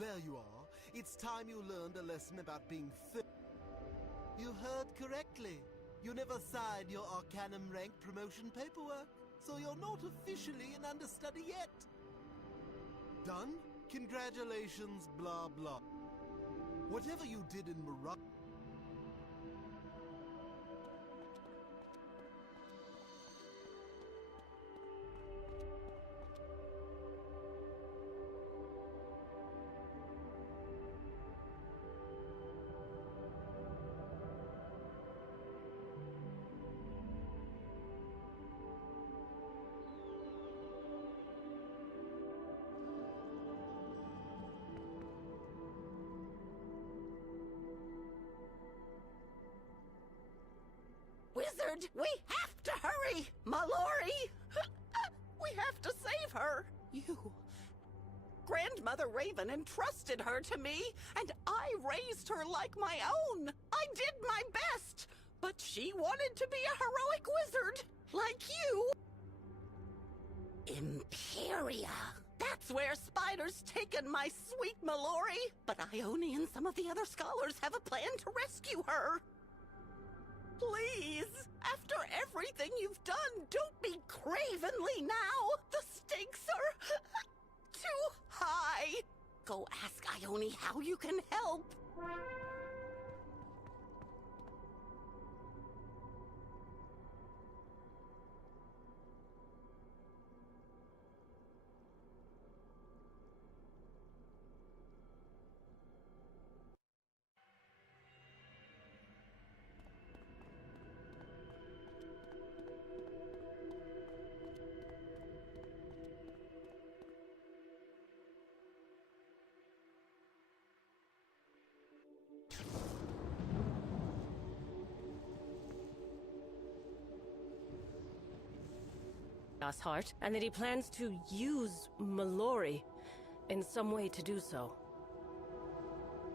there you are. It's time you learned a lesson about being You heard correctly. You never signed your Arcanum rank promotion paperwork, so you're not officially an understudy yet. Done? Congratulations, blah blah. Whatever you did in Morocco. Wizard, we have to hurry! Mallory! We have to save her! You... Grandmother Raven entrusted her to me, and I raised her like my own! I did my best! But she wanted to be a heroic wizard, like you! Empyrea! That's where Spider's taken my sweet Mallory! But Ione and some of the other scholars have a plan to rescue her! Please, after everything you've done, don't be cravenly now! The stakes are too high! Go ask Ione how you can help! Heart, and that he plans to use Mallory in some way to do so.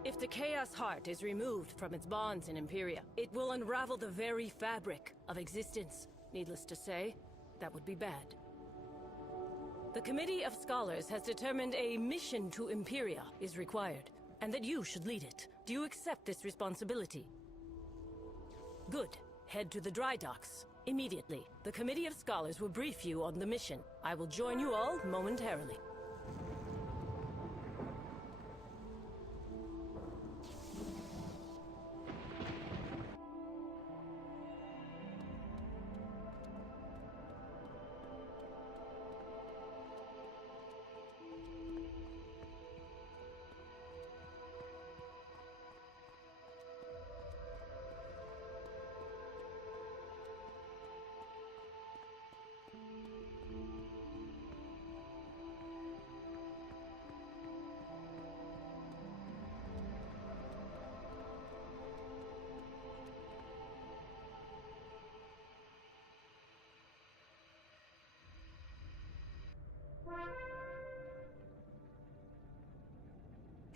If the Chaos Heart is removed from its bonds in Empyrea, it will unravel the very fabric of existence. Needless to say, that would be bad. The Committee of Scholars has determined a mission to Empyrea is required, and that you should lead it. Do you accept this responsibility? Good. Head to the dry docks. Immediately. The Committee of Scholars will brief you on the mission. I will join you all momentarily.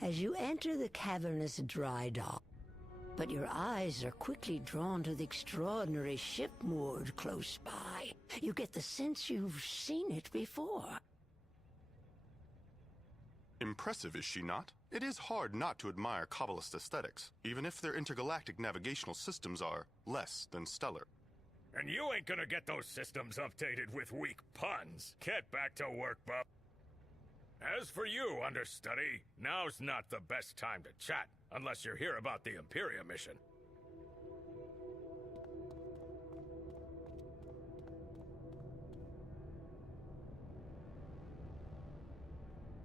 As you enter the cavernous dry dock, but your eyes are quickly drawn to the extraordinary ship moored close by. You get the sense you've seen it before. Impressive, is she not? It is hard not to admire Kabbalist aesthetics, even if their intergalactic navigational systems are less than stellar. And you ain't gonna get those systems updated with weak puns. Get back to work, bub. As for you, understudy, now's not the best time to chat, unless you're here about the Empyrea mission.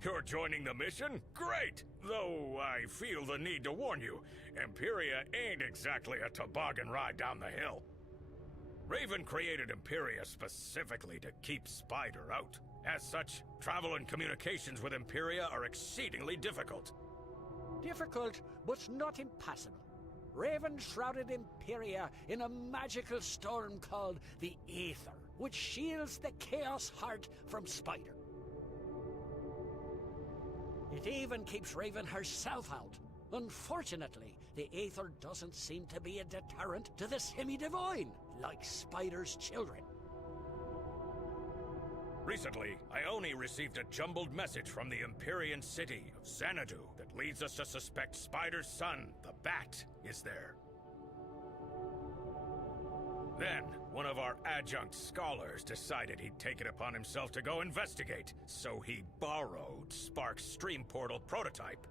You're joining the mission? Great! Though I feel the need to warn you, Empyrea ain't exactly a toboggan ride down the hill. Raven created Empyrea specifically to keep Spider out. As such, travel and communications with Empyrea are exceedingly difficult. Difficult, but not impossible. Raven shrouded Empyrea in a magical storm called the Aether, which shields the Chaos Heart from Spider. It even keeps Raven herself out. Unfortunately, the Aether doesn't seem to be a deterrent to the semi-divine, like Spider's children. Recently, Ione received a jumbled message from the Empyrean city of Xanadu that leads us to suspect Spider's son, the Bat, is there. Then, one of our adjunct scholars decided he'd take it upon himself to go investigate, so he borrowed Spark's stream portal prototype.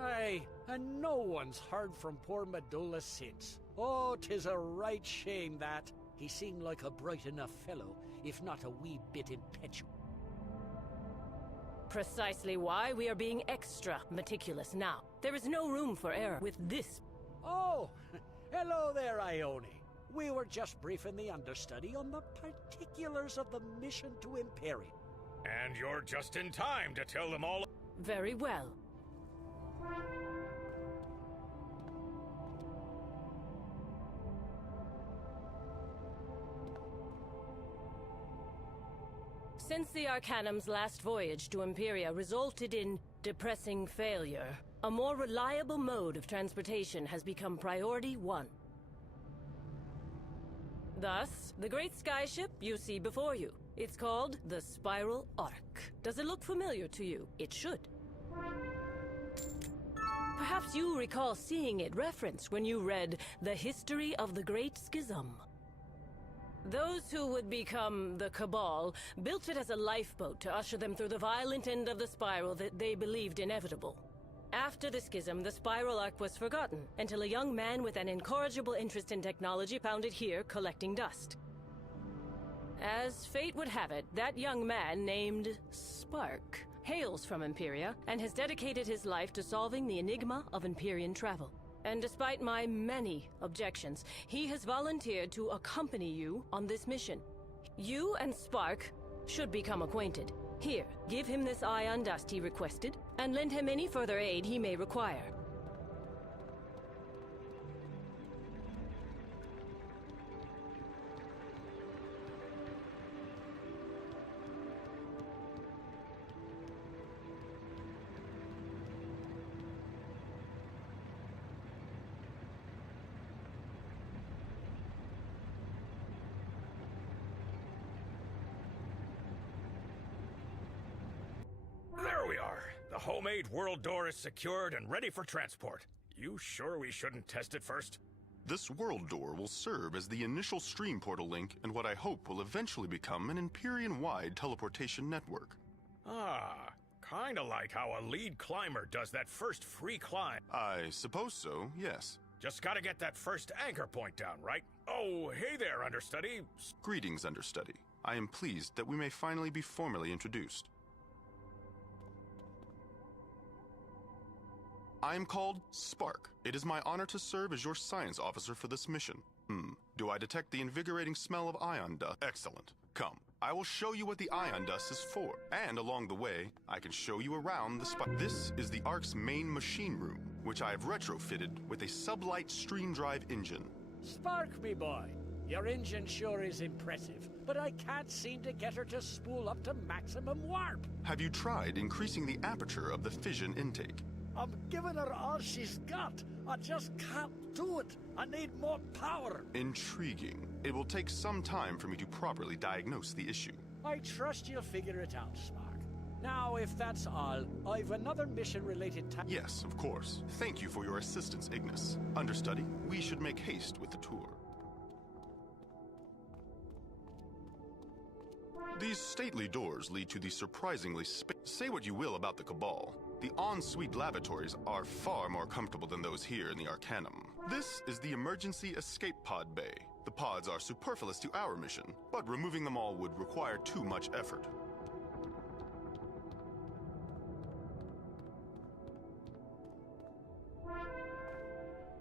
Aye, and no one's heard from poor Medulla since. Oh, 'tis a right shame that. He seemed like a bright enough fellow, if not a wee bit impetuous. Precisely why we are being extra meticulous now. There is no room for error with this. Oh, hello there, Ione. We were just briefing the understudy on the particulars of the mission to Empyrea. And you're just in time to tell them all. Very well. Since the Arcanum's last voyage to Empyrea resulted in depressing failure, a more reliable mode of transportation has become priority 1. Thus, the great skyship you see before you. It's called the Spiral Arc. Does it look familiar to you? It should. Perhaps you recall seeing it referenced when you read The History of the Great Schism. Those who would become the Cabal built it as a lifeboat to usher them through the violent end of the spiral that they believed inevitable. After the schism, the Spiral Arc was forgotten, until a young man with an incorrigible interest in technology found it here collecting dust. As fate would have it, that young man, named Spark, hails from Empyrea and has dedicated his life to solving the enigma of Empyrean travel. And despite my many objections, he has volunteered to accompany you on this mission. You and Spark should become acquainted. Here, give him this ion dust he requested, and lend him any further aid he may require. There we are. The homemade world door is secured and ready for transport. You sure we shouldn't test it first? This world door will serve as the initial stream portal link in what I hope will eventually become an Empyrean-wide teleportation network. Ah, kinda like how a lead climber does that first free climb. I suppose so, yes. Just gotta get that first anchor point down, right? Oh, hey there, understudy. Greetings, understudy. I am pleased that we may finally be formally introduced. I am called Spark. It is my honor to serve as your science officer for this mission. Do I detect the invigorating smell of ion dust? Excellent. Come, I will show you what the ion dust is for. And along the way, I can show you around the spot. This is the Ark's main machine room, which I have retrofitted with a sublight stream drive engine. Spark, me boy. Your engine sure is impressive, but I can't seem to get her to spool up to maximum warp. Have you tried increasing the aperture of the fission intake? I'm giving her all she's got. I just can't do it. I need more power. Intriguing. It will take some time for me to properly diagnose the issue. I trust you'll figure it out, Spark. Now, if that's all, I've another mission-related task. Yes, of course. Thank you for your assistance, Ignis. Understudy, we should make haste with the tour. These stately doors lead to the surprisingly Say what you will about the Cabal. The ensuite lavatories are far more comfortable than those here in the Arcanum. This is the emergency escape pod bay. The pods are superfluous to our mission, but removing them all would require too much effort.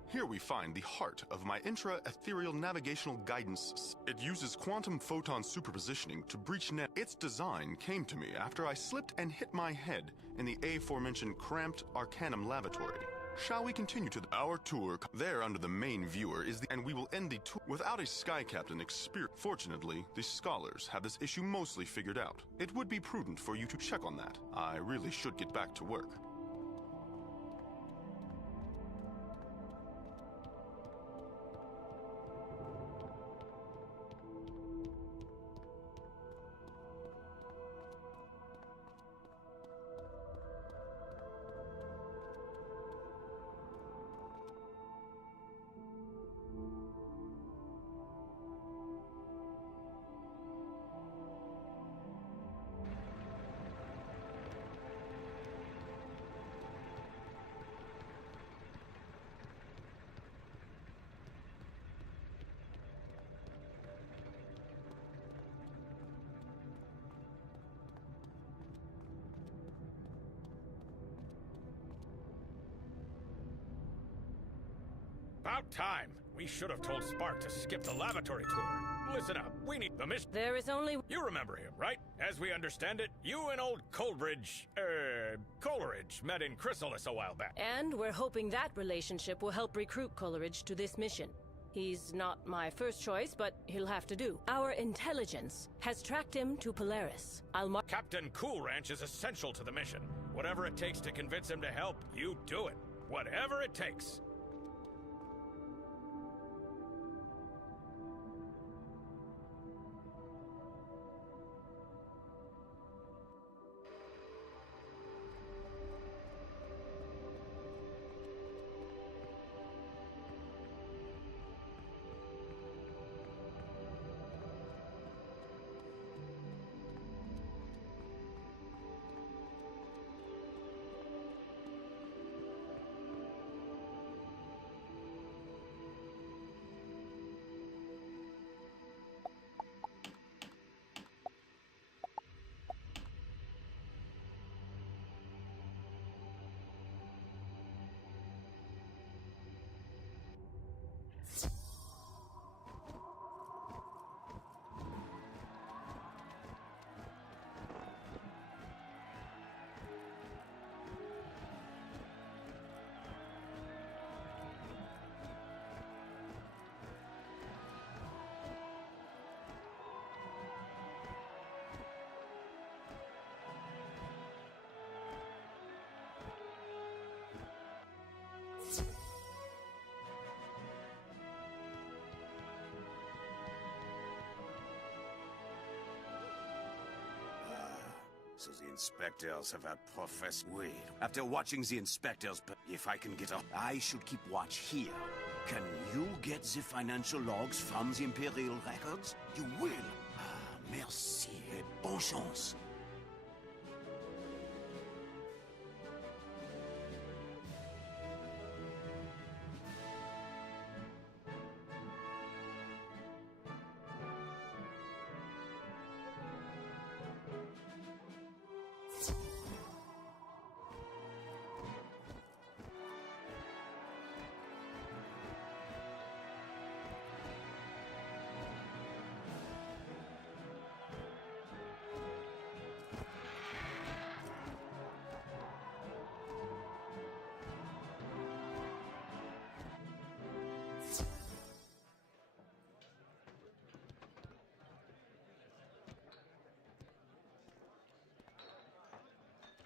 Here we find the heart of my intra-ethereal navigational guidance. It uses quantum photon superpositioning to breach net. Its design came to me after I slipped and hit my head in the aforementioned cramped Arcanum lavatory. Shall we continue to our tour? There under the main viewer is and we will end the tour without a sky captain experience. Fortunately, the scholars have this issue mostly figured out. It would be prudent for you to check on that. I really should get back to work. About time. We should have told Spark to skip the lavatory tour. Listen up. We need the mission. There is only... You remember him, right? As we understand it, you and old Coleridge met in Chrysalis a while back. And we're hoping that relationship will help recruit Coleridge to this mission. He's not my first choice, but he'll have to do. Our intelligence has tracked him to Polaris. Captain Cool Ranch is essential to the mission. Whatever it takes to convince him to help, you do it. Whatever it takes. So the inspectors have had Professor Wade. After watching the inspectors, if I can get a... I should keep watch here. Can you get the financial logs from the Imperial records? You will. Ah, merci et bonne chance.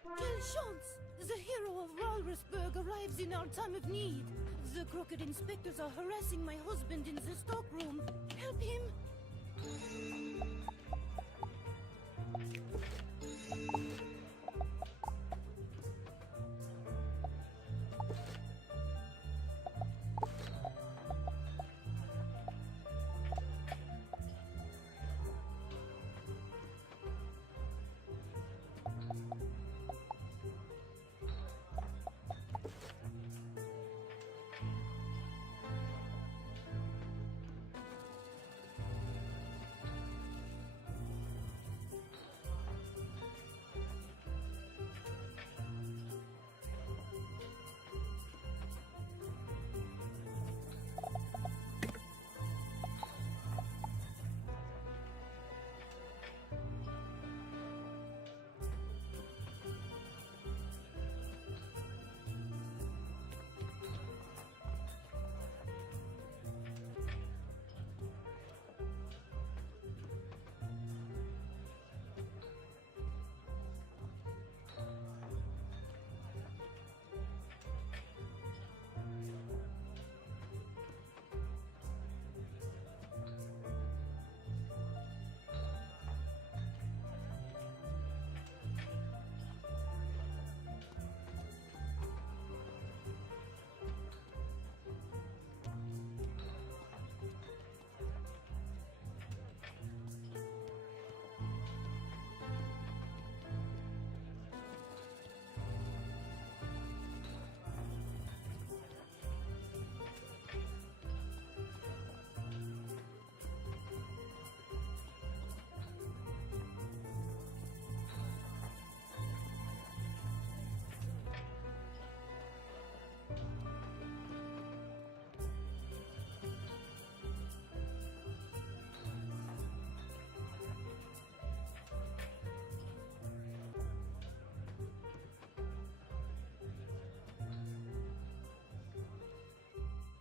Quelle chance! The hero of Walrusburg arrives in our time of need. The crooked inspectors are harassing my husband in the stockroom. Help him!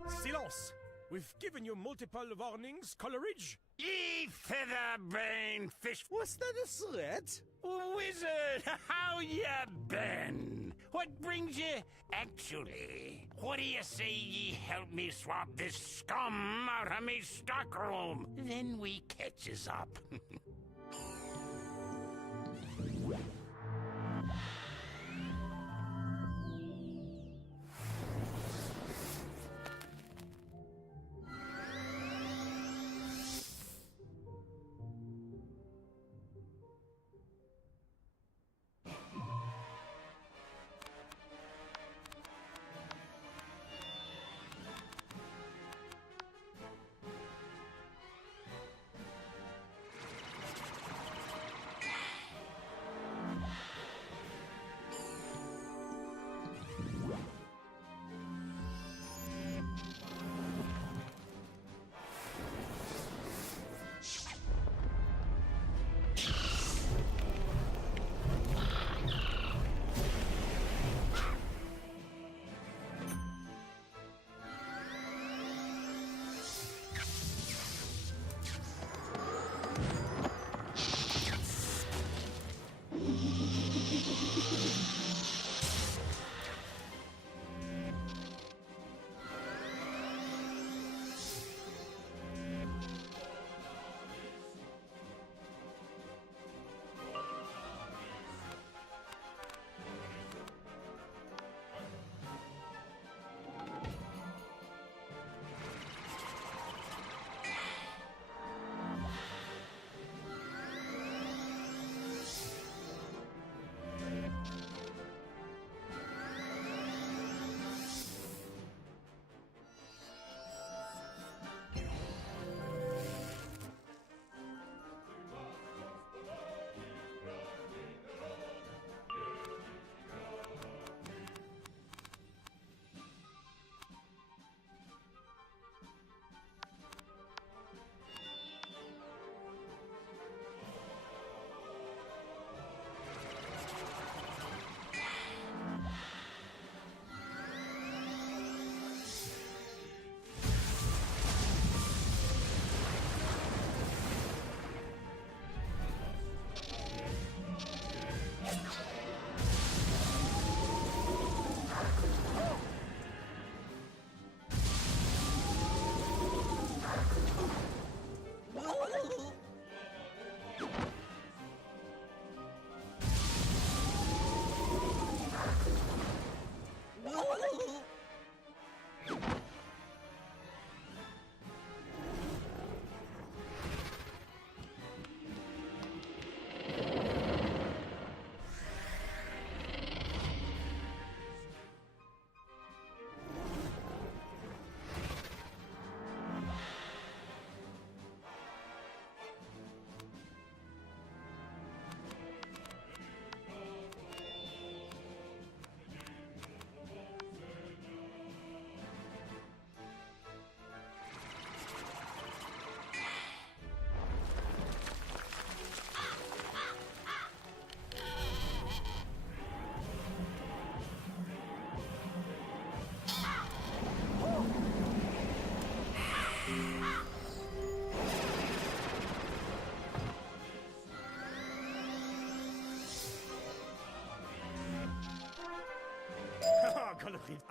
Silence! We've given you multiple warnings, Coleridge. Ye feather-brained fish. Was that a threat? Wizard, how ya been? What brings you? Actually, what do you say ye help me swap this scum out of me stockroom? Then we catches up.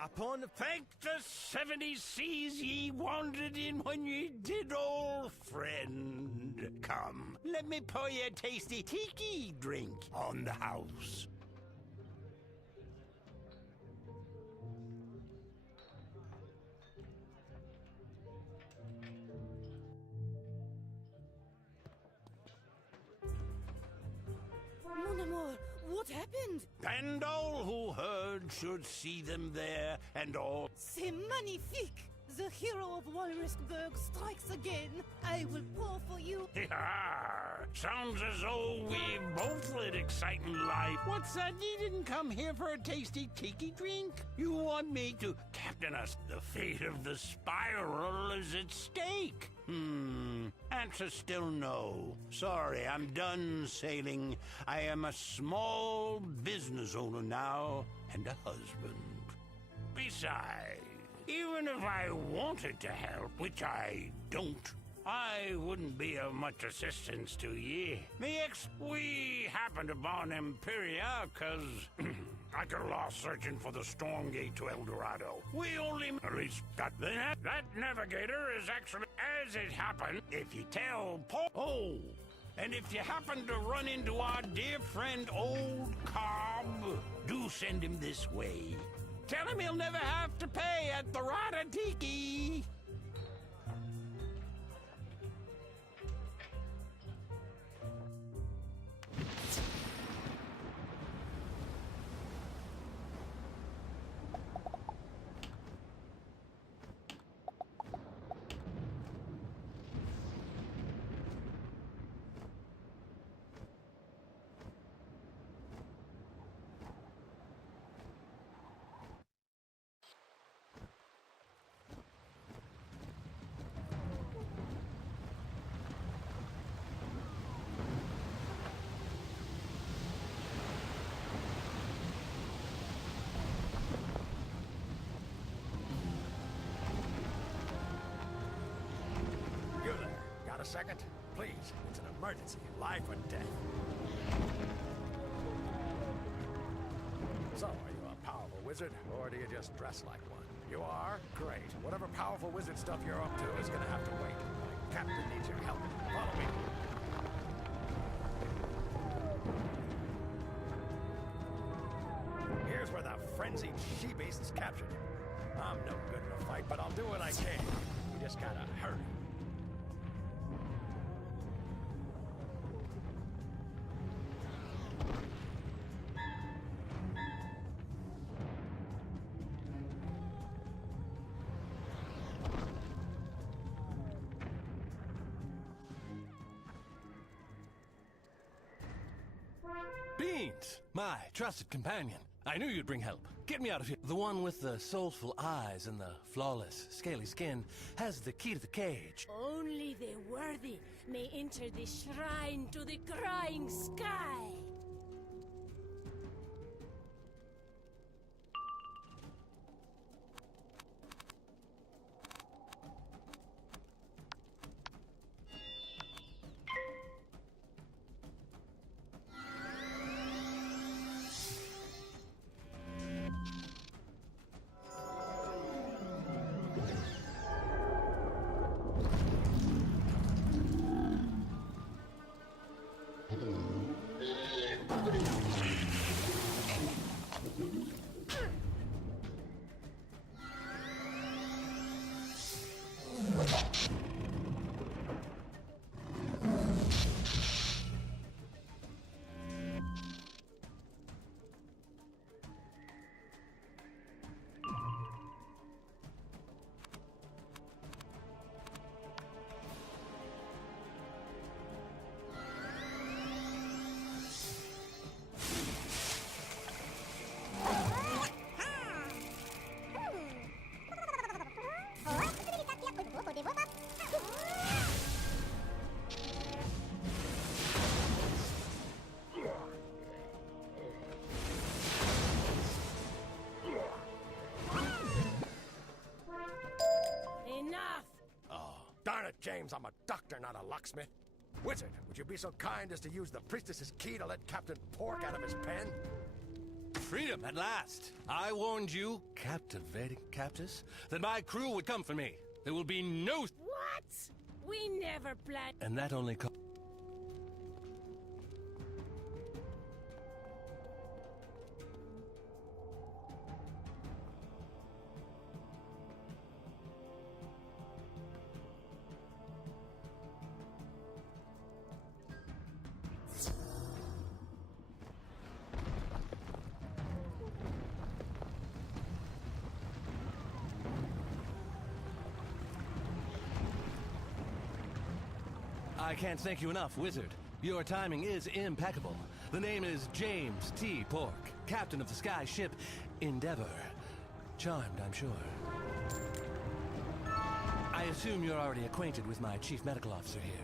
Upon Thank the 70 seas ye wandered in when ye did, old friend. Come, let me pour you a tasty tiki drink on the house. Mon amour, what happened? And all who heard should see them there, and all... C'est magnifique! The hero of Walrusburg strikes again. I will pour for you. Sounds as though we both led exciting life. What's that? You didn't come here for a tasty tiki drink? You want me to captain us? The fate of the spiral is at stake. Answer still no. Sorry, I'm done sailing. I am a small business owner now, and a husband. Besides, Even if I wanted to help, which I don't, I wouldn't be of much assistance to ye. We happened upon Empyrea, 'cause I got lost searching for the storm gate to El Dorado. We only at least got that navigator is actually, as it happened, if you tell Paul. Oh, and if you happen to run into our dear friend Old Cobb, do send him this way. Tell him he'll never have to pay at the Rada Tiki. A second? Please, it's an emergency, life or death. So, are you a powerful wizard, or do you just dress like one? You are? Great. Whatever powerful wizard stuff you're up to is gonna have to wait. My captain needs your help. Follow me. Here's where the frenzied she-beast's captured. I'm no good in a fight, but I'll do what I can. You just gotta hurry. Beans, my trusted companion. I knew you'd bring help. Get me out of here. The one with the soulful eyes and the flawless, scaly skin has the key to the cage. Only the worthy may enter the shrine to the crying sky. Darn it, James, I'm a doctor, not a locksmith. Wizard, would you be so kind as to use the priestess's key to let Captain Pork out of his pen? Freedom at last. I warned you, captivating captus, that my crew would come for me. There will be no... What? We never planned... And that only... I can't thank you enough, Wizard. Your timing is impeccable. The name is James T. Pork, captain of the sky ship Endeavor. Charmed, I'm sure. I assume you're already acquainted with my chief medical officer here.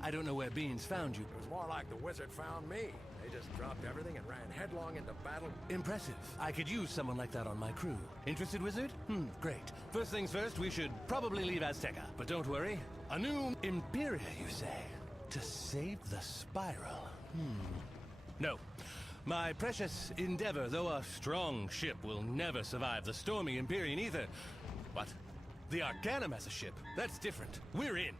I don't know where Beans found you. It was more like the wizard found me. They just dropped everything and ran headlong into battle. Impressive. I could use someone like that on my crew. Interested, Wizard? Great. First things first, we should probably leave Azteca. But don't worry. A new Empyrea, you say? To save the Spiral? No. My precious Endeavor, though a strong ship, will never survive the stormy Empyrean ether. What? The Arcanum as a ship? That's different. We're in.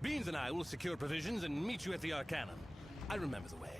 Beans and I will secure provisions and meet you at the Arcanum. I remember the way.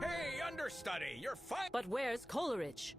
Hey, understudy, you're fine. But where's Coleridge?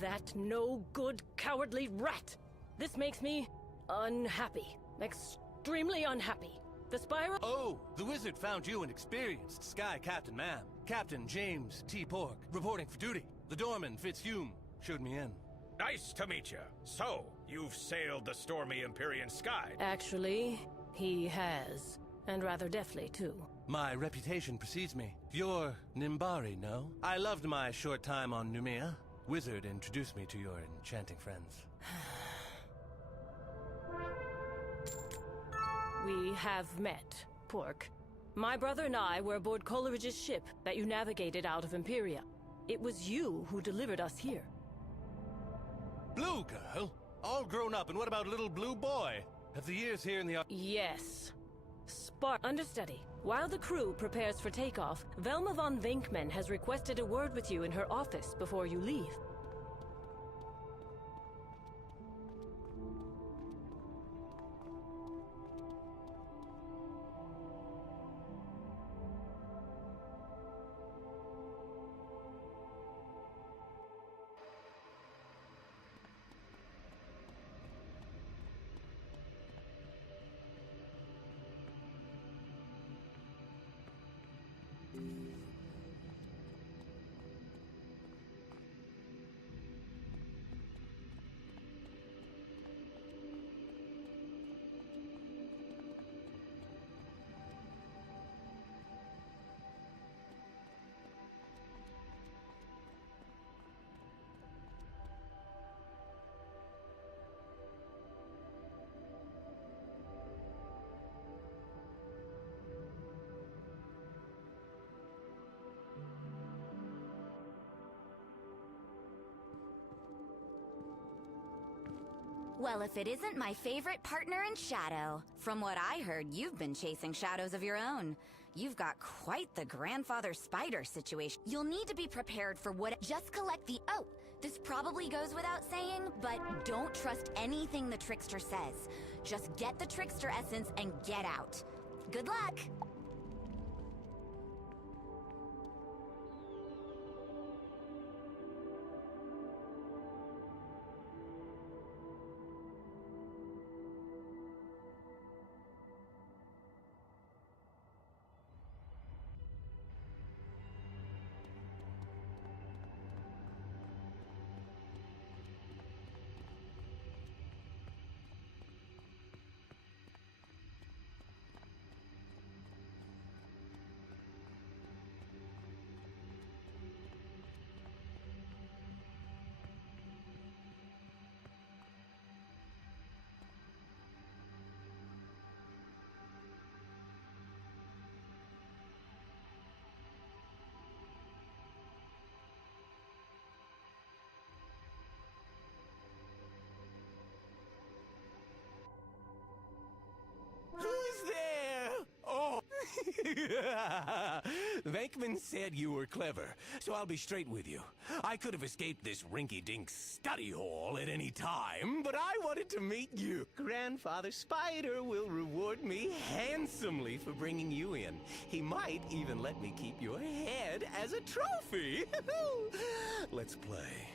That no-good, cowardly rat! This makes me unhappy. Extremely unhappy. The Spiral— Oh, the Wizard found you an experienced Sky Captain, ma'am. Captain James T. Pork, reporting for duty. The doorman, Fitzhume, showed me in. Nice to meet you. So, you've sailed the stormy Empyrean sky. Actually, he has. And rather deftly, too. My reputation precedes me. You're Nimbari, no? I loved my short time on Numea. Wizard introduced me to your enchanting friends. We have met, Pork. My brother and I were aboard Coleridge's ship that you navigated out of Empyrea. It was you who delivered us here. Blue girl? All grown up, and what about little blue boy? Have the years here in the— Yes. Understudy. While the crew prepares for takeoff, Velma von Vinkman has requested a word with you in her office before you leave. Well, if it isn't my favorite partner in Shadow. From what I heard, you've been chasing shadows of your own. You've got quite the grandfather spider situation. You'll need to be prepared for what— Just collect the— Oh, this probably goes without saying, but don't trust anything the trickster says. Just get the trickster essence and get out. Good luck! Venkman said you were clever, so I'll be straight with you. I could have escaped this rinky-dink study hall at any time, but I wanted to meet you. Grandfather Spider will reward me handsomely for bringing you in. He might even let me keep your head as a trophy. Let's play.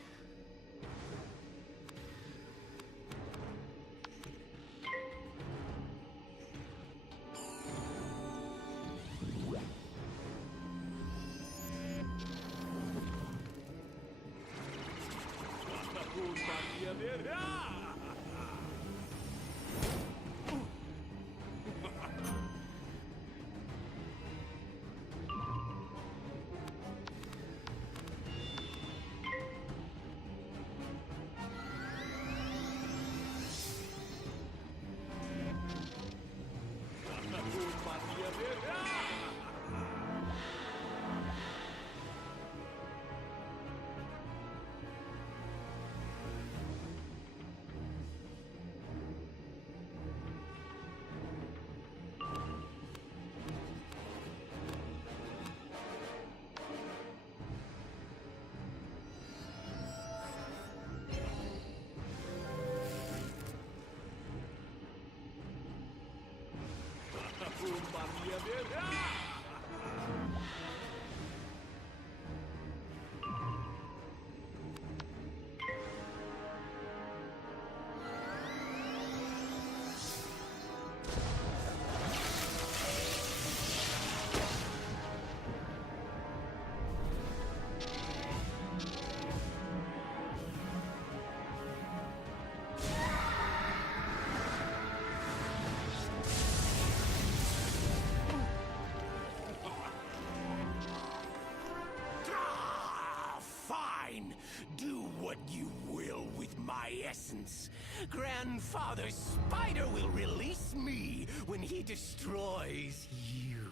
Do what you will with my essence. Grandfather Spider will release me when he destroys you.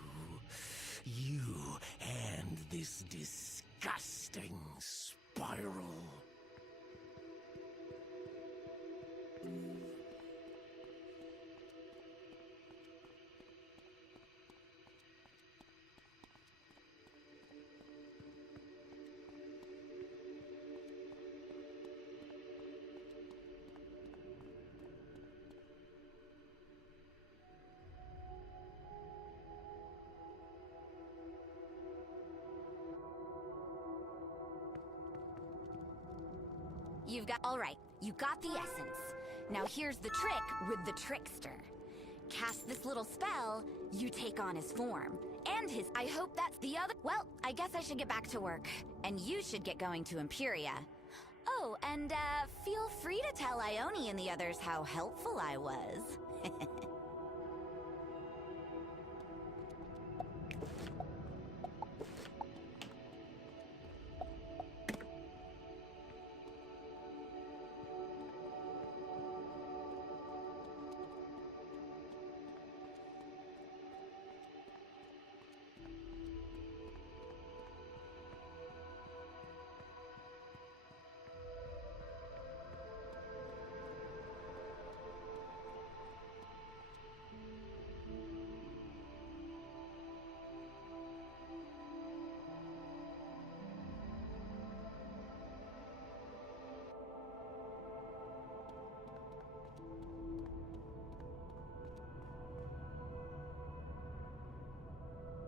You and this disgusting spiral. You've got... All right, you got the essence. Now here's the trick with the trickster. Cast this little spell, you take on his form. And his... I hope that's the other... Well, I guess I should get back to work. And you should get going to Empyrea. Oh, and, feel free to tell Ione and the others how helpful I was.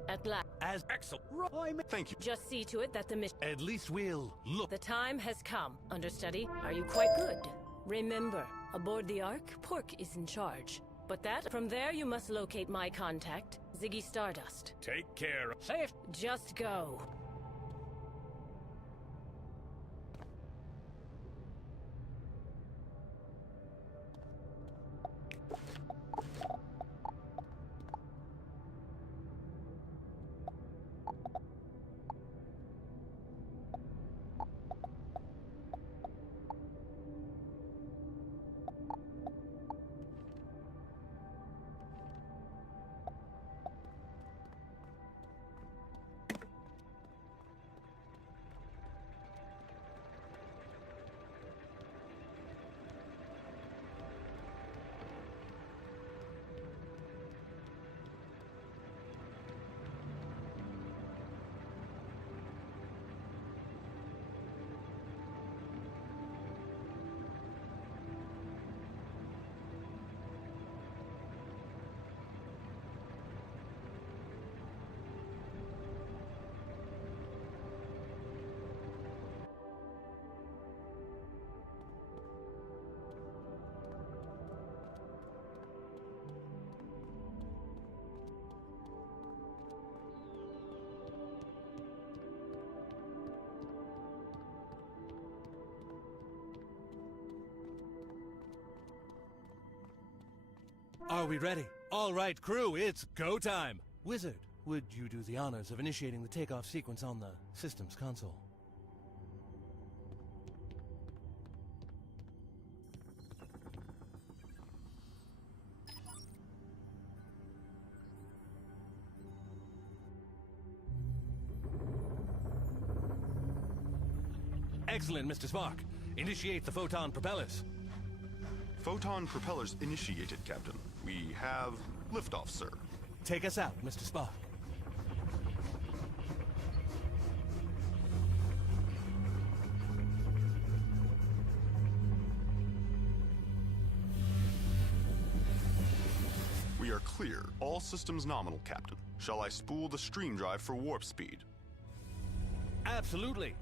At last. As excellent. Thank you. Just see to it that the mission... At least we'll look. The time has come. Understudy, are you quite good? Remember, aboard the Ark, Pork is in charge. But from there you must locate my contact, Ziggy Stardust. Take care. Safe. Just go. Are we ready? All right, crew, it's go time. Wizard, would you do the honors of initiating the takeoff sequence on the systems console? Excellent, Mr. Spark. Initiate the photon propellers. Photon propellers initiated, Captain. We have liftoff, sir. Take us out, Mr. Spark. We are clear. All systems nominal, Captain. Shall I spool the stream drive for warp speed? Absolutely.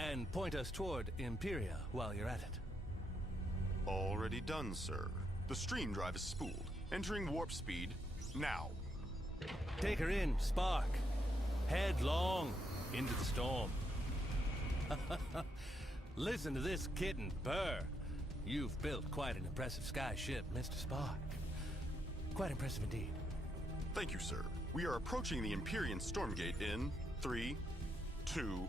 And point us toward Empyrea while you're at it. Already done, sir. The stream drive is spooled. Entering warp speed now. Take her in, Spark. Headlong into the storm. Listen to this kitten purr. You've built quite an impressive sky ship, Mr. Spark. Quite impressive indeed. Thank you, sir. We are approaching the Empyrean Stormgate in 3, 2,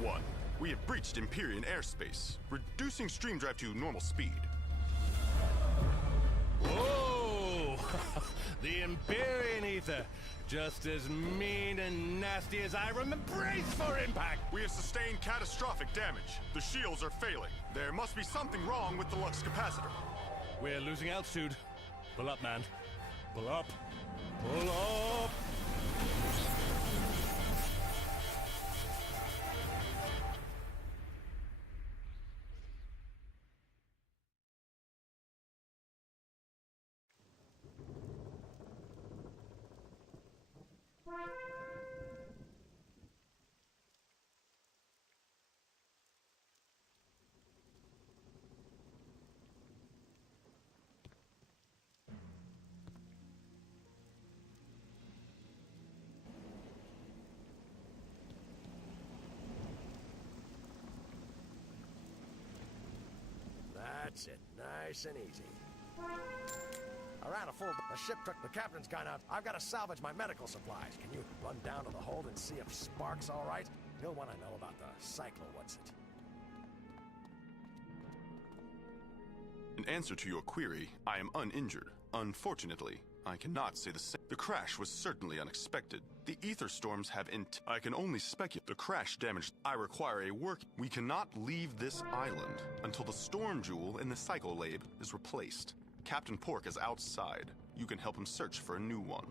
1. We have breached Empyrean airspace, reducing stream drive to normal speed. Whoa! The Empyrean ether. Just as mean and nasty as I remember. Brace for impact! We have sustained catastrophic damage. The shields are failing. There must be something wrong with the Lux capacitor. We're losing altitude. Pull up, man. Pull up. Pull up! That's it. Nice and easy. I ran a full... The ship took... The captain's gone out. I've got to salvage my medical supplies. Can you run down to the hold and see if Spark's all right? He'll want to know about the cyclo, what's it? In answer to your query, I am uninjured. Unfortunately, I cannot say the same. The crash was certainly unexpected. The ether storms have I can only speculate. The crash damaged. I require a work. We cannot leave this island until the storm jewel in the cyclolab is replaced. Captain Pork is outside. You can help him search for a new one.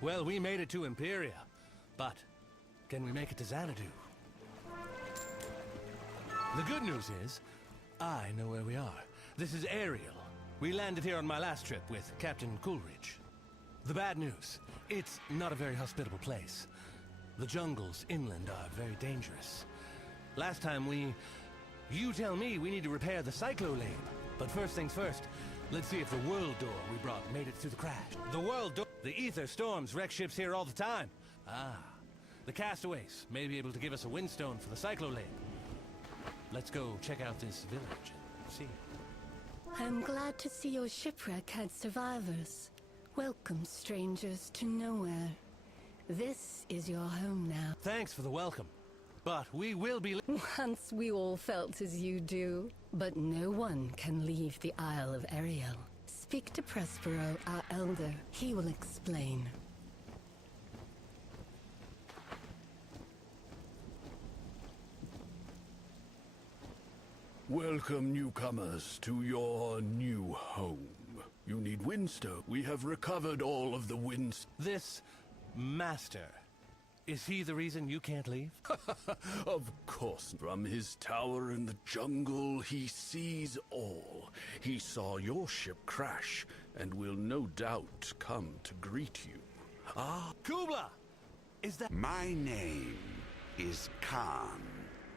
Well, we made it to Empyrea, but can we make it to Xanadu? The good news is, I know where we are. This is Ariel. We landed here on my last trip with Captain Coolidge. The bad news, it's not a very hospitable place. The jungles inland are very dangerous. Last time you tell me we need to repair the cyclolab. But first things first, let's see if the world door we brought made it through the crash. The world door. The ether storms wreck ships here all the time. The castaways may be able to give us a windstone for the cyclolab. Let's go check out this village and see. I'm glad to see your shipwreck had survivors. Welcome, strangers, to nowhere. This is your home now. Thanks for the welcome. But we will be... Once we all felt as you do. But no one can leave the Isle of Ariel. Speak to Prospero, our elder. He will explain. Welcome, newcomers, to your new home. You need windstone. We have recovered all of the winds. This master, is he the reason you can't leave? Of course. From his tower in the jungle, he sees all. He saw your ship crash, and will no doubt come to greet you. Kubla! Is that... My name is Khan.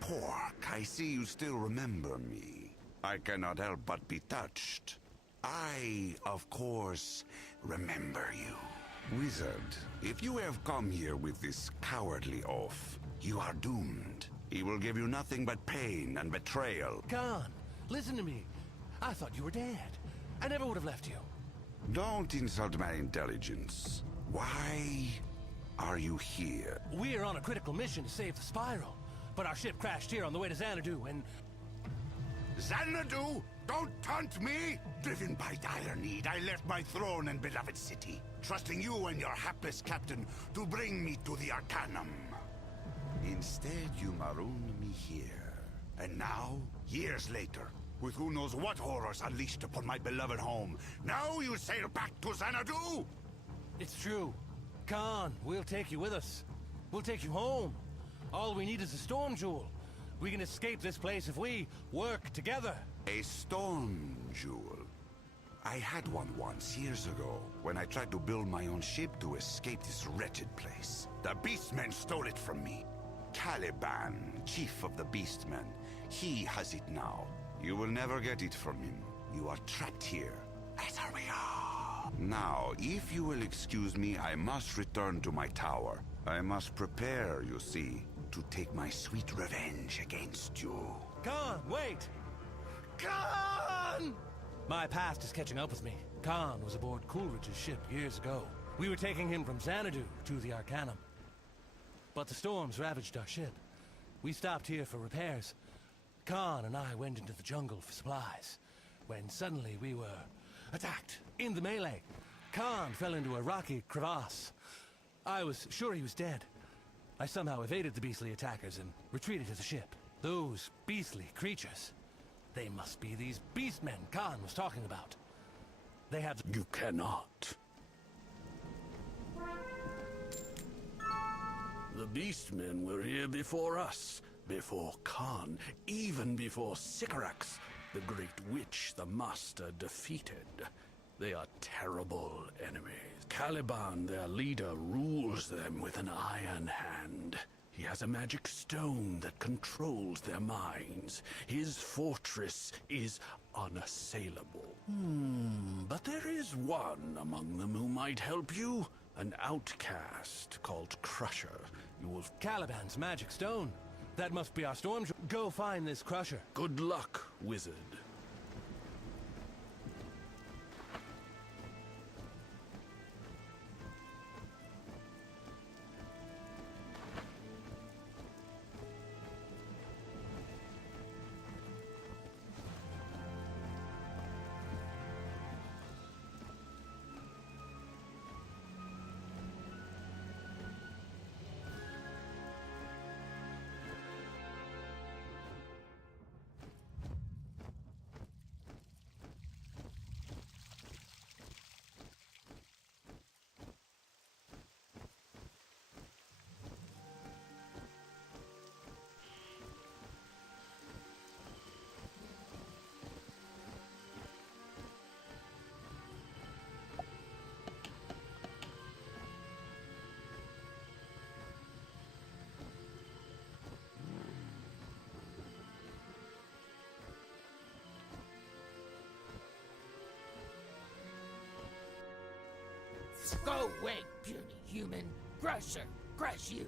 Pork, I see you still remember me. I cannot help but be touched. I, of course, remember you. Wizard, if you have come here with this cowardly oaf, you are doomed. He will give you nothing but pain and betrayal. Khan, listen to me. I thought you were dead. I never would have left you. Don't insult my intelligence. Why are you here? We're on a critical mission to save the Spiral, but our ship crashed here on the way to Xanadu, and... Xanadu? Don't taunt me! Driven by dire need, I left my throne and beloved city, trusting you and your hapless captain to bring me to the Arcanum. Instead, you marooned me here. And now, years later, with who knows what horrors unleashed upon my beloved home, now you sail back to Xanadu? It's true. Khan, we'll take you with us. We'll take you home. All we need is a storm jewel. We can escape this place if we work together. A storm jewel? I had one once, years ago, when I tried to build my own ship to escape this wretched place. The Beastmen stole it from me. Caliban, chief of the Beastmen, he has it now. You will never get it from him. You are trapped here, as are we all. Now, if you will excuse me, I must return to my tower. I must prepare, you see, to take my sweet revenge against you. Khan, wait! Khan! My past is catching up with me. Khan was aboard Coolidge's ship years ago. We were taking him from Xanadu to the Arcanum. But the storms ravaged our ship. We stopped here for repairs. Khan and I went into the jungle for supplies, when suddenly we were attacked in the melee. Khan fell into a rocky crevasse. I was sure he was dead. I somehow evaded the beastly attackers and retreated to the ship. Those beastly creatures. They must be these beastmen Khan was talking about. They have... You cannot. The beastmen were here before us, before Khan, even before Sycorax, the great witch the Master defeated. They are terrible enemies. Caliban, their leader, rules them with an iron hand. He has a magic stone that controls their minds. His fortress is unassailable. But there is one among them who might help you. An outcast called Crusher. You will... Caliban's magic stone. That must be our storm. Go find this Crusher. Good luck, wizard. Go away, puny human. Crush her. Crush you.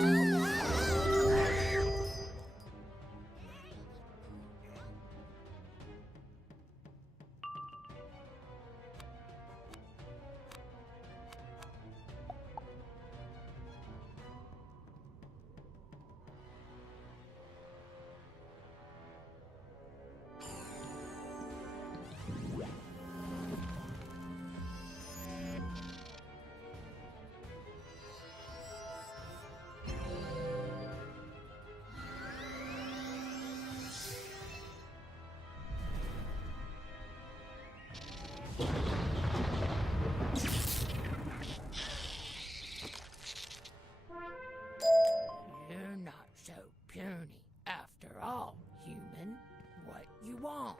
You're not so puny after all, human. What you want?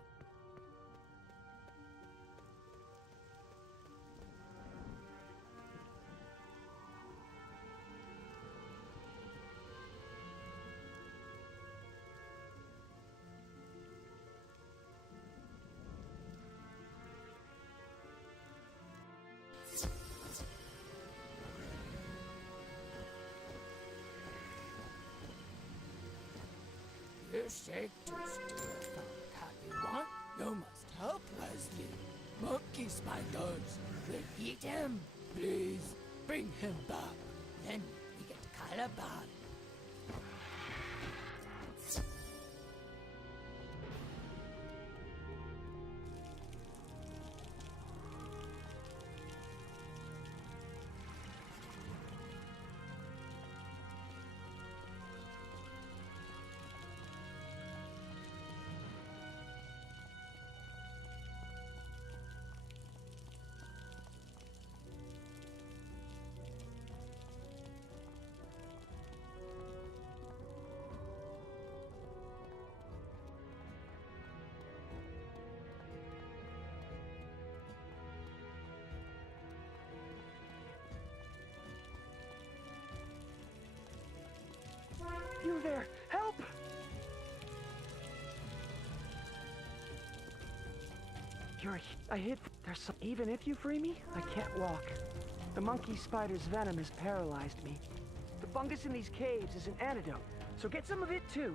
You're sick to steal from you want? You must help Wesley. Monkey spiders, they eat him. Please, bring him back. Then we get Caliban. You there! Help! I hid. There's some. Even if you free me, I can't walk. The monkey spider's venom has paralyzed me. The fungus in these caves is an antidote, so get some of it too.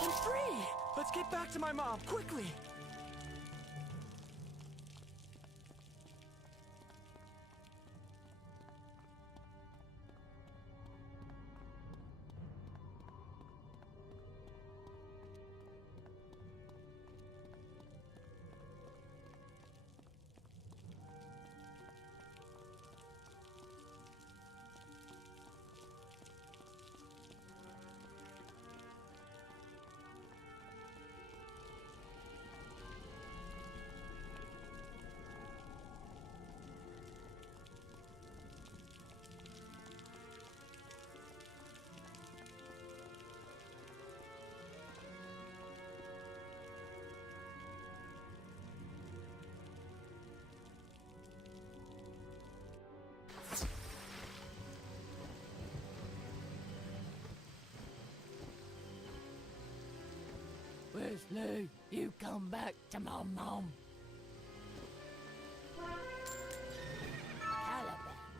I'm free! Let's get back to my mom, quickly! Wesley, you come back to my mom. Caliban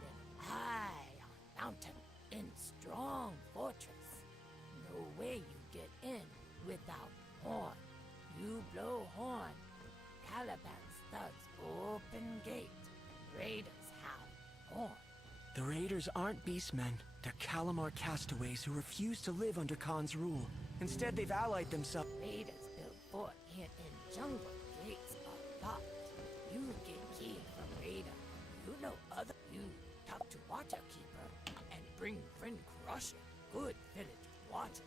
live high on mountain in strong fortress. No way you get in without horn. You blow horn. Caliban studs open gate. Raiders have horn. The Raiders aren't beastmen. They're Calamar castaways who refuse to live under Khan's rule. Instead, they've allied themselves. Raiders build fort here in jungle. Gates are locked. You get key from Raider. You know other. You talk to Waterkeeper and bring friend Crusher. Good village water.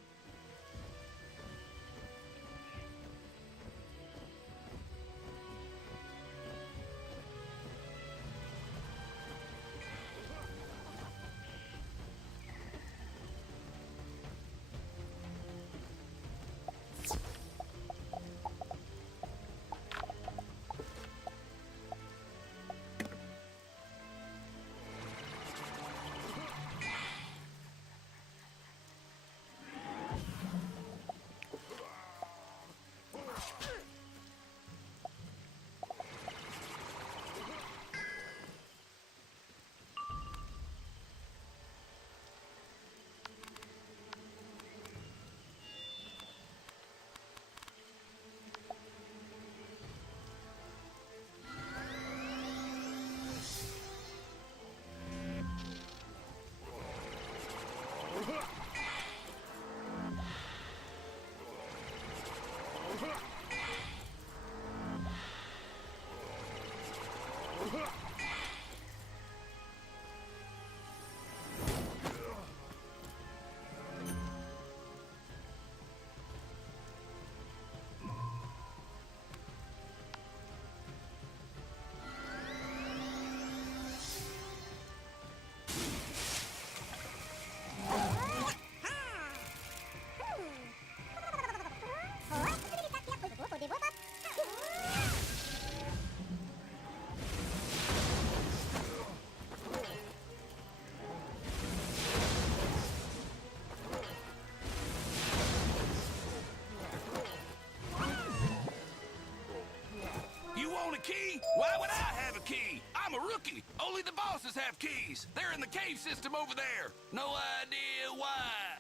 rookie. Only the bosses have keys. They're in the cave system over there. No idea why.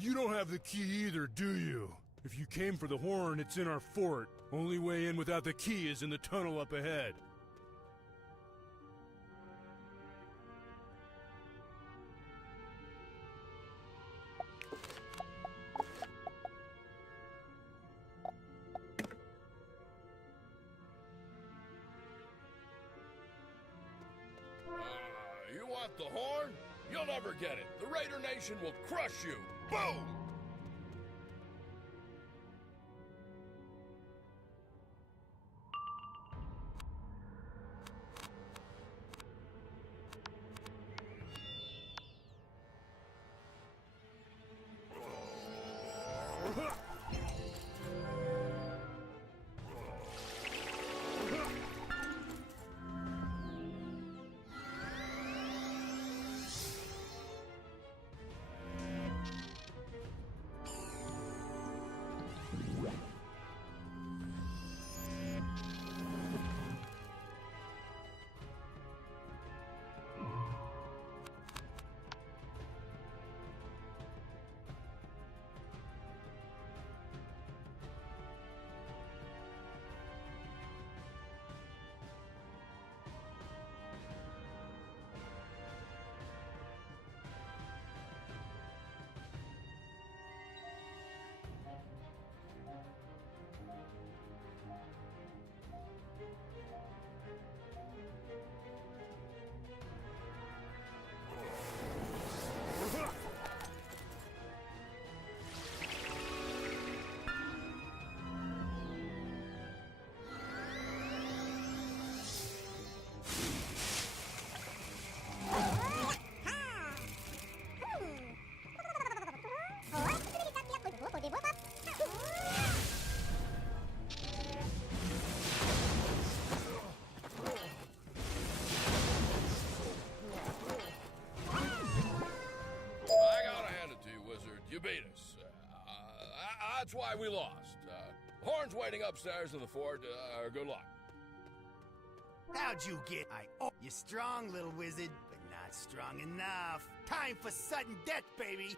You don't have the key either, do you? If you came for the horn, it's in our fort. Only way in without the key is in the tunnel up ahead. You want the horn? You'll never get it. The Raider Nation will crush you. Boom! That's why we lost. Horn's waiting upstairs in the fort. Good luck. How'd you get? You're strong, little wizard, but not strong enough. Time for sudden death, baby.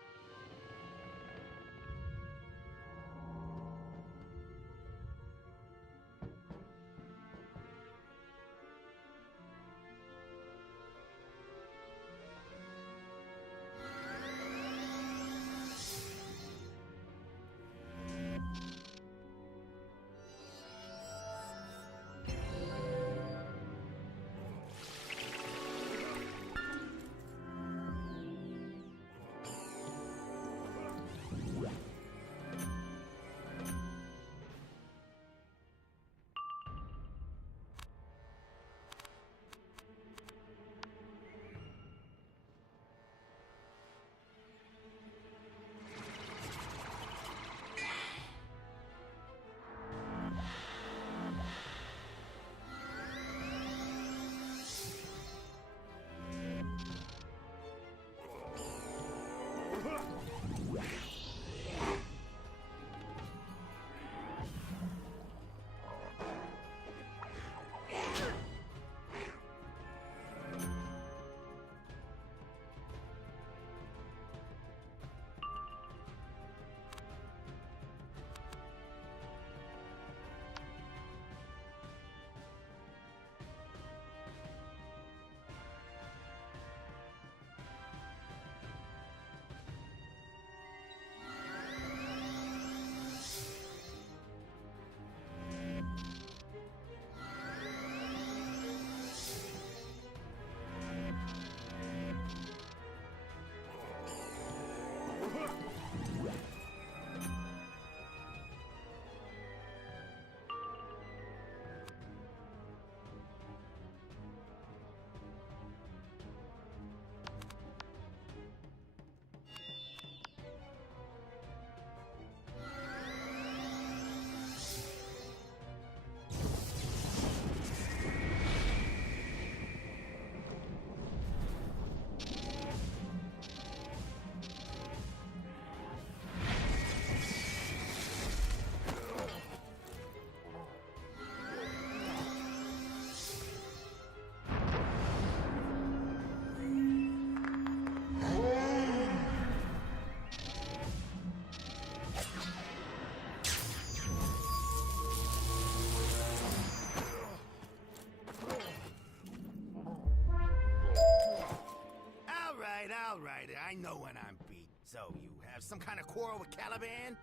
All right, I know when I'm beat. So, you have some kind of quarrel with Caliban?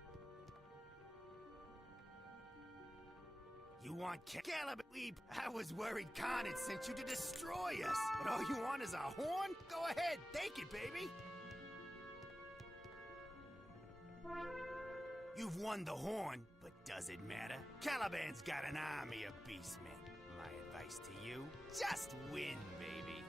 You want Caliban? I was worried Khan had sent you to destroy us. But all you want is a horn? Go ahead, take it, baby. You've won the horn, but does it matter? Caliban's got an army of beastmen. My advice to you, just win, baby.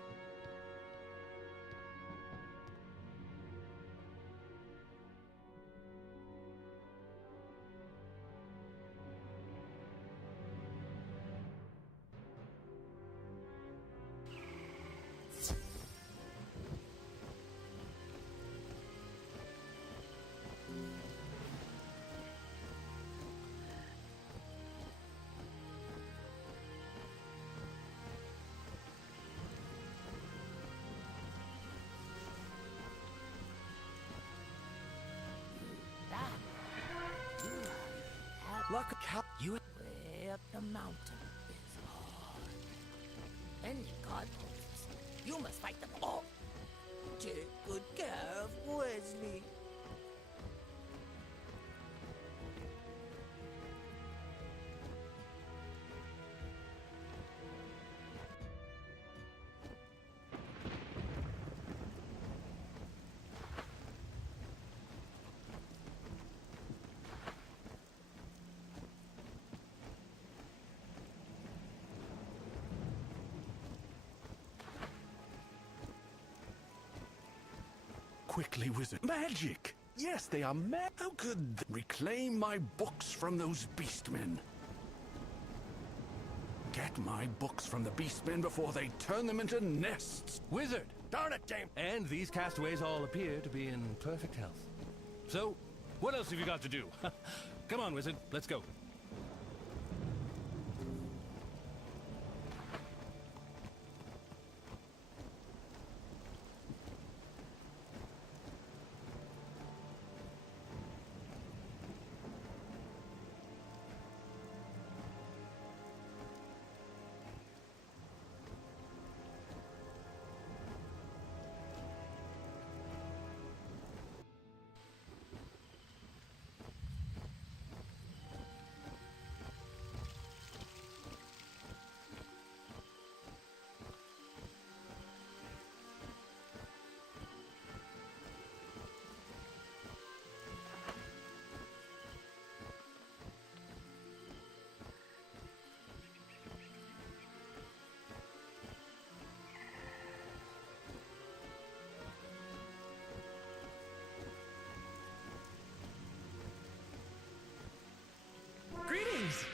Luck how you Way up the mountain is hard. Any god poses. You must fight them all. Take good care of Wesley. Quickly, wizard. Magic! Yes, they are How could they reclaim my books from those beastmen? Get my books from the beastmen before they turn them into nests. Wizard! Darn it, James! And these castaways all appear to be in perfect health. So, What else have you got to do? Come on, wizard. Let's go. Greetings!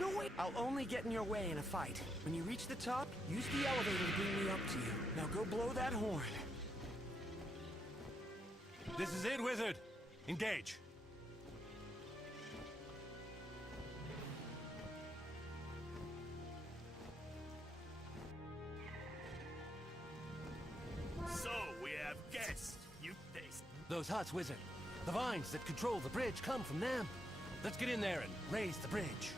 No way! I'll only get in your way in a fight. When you reach the top, use the elevator to bring me up to you. Now go blow that horn. This is it, wizard. Engage. So, we have guests. You taste. Those huts, wizard. The vines that control the bridge come from them. Let's get in there and raise the bridge.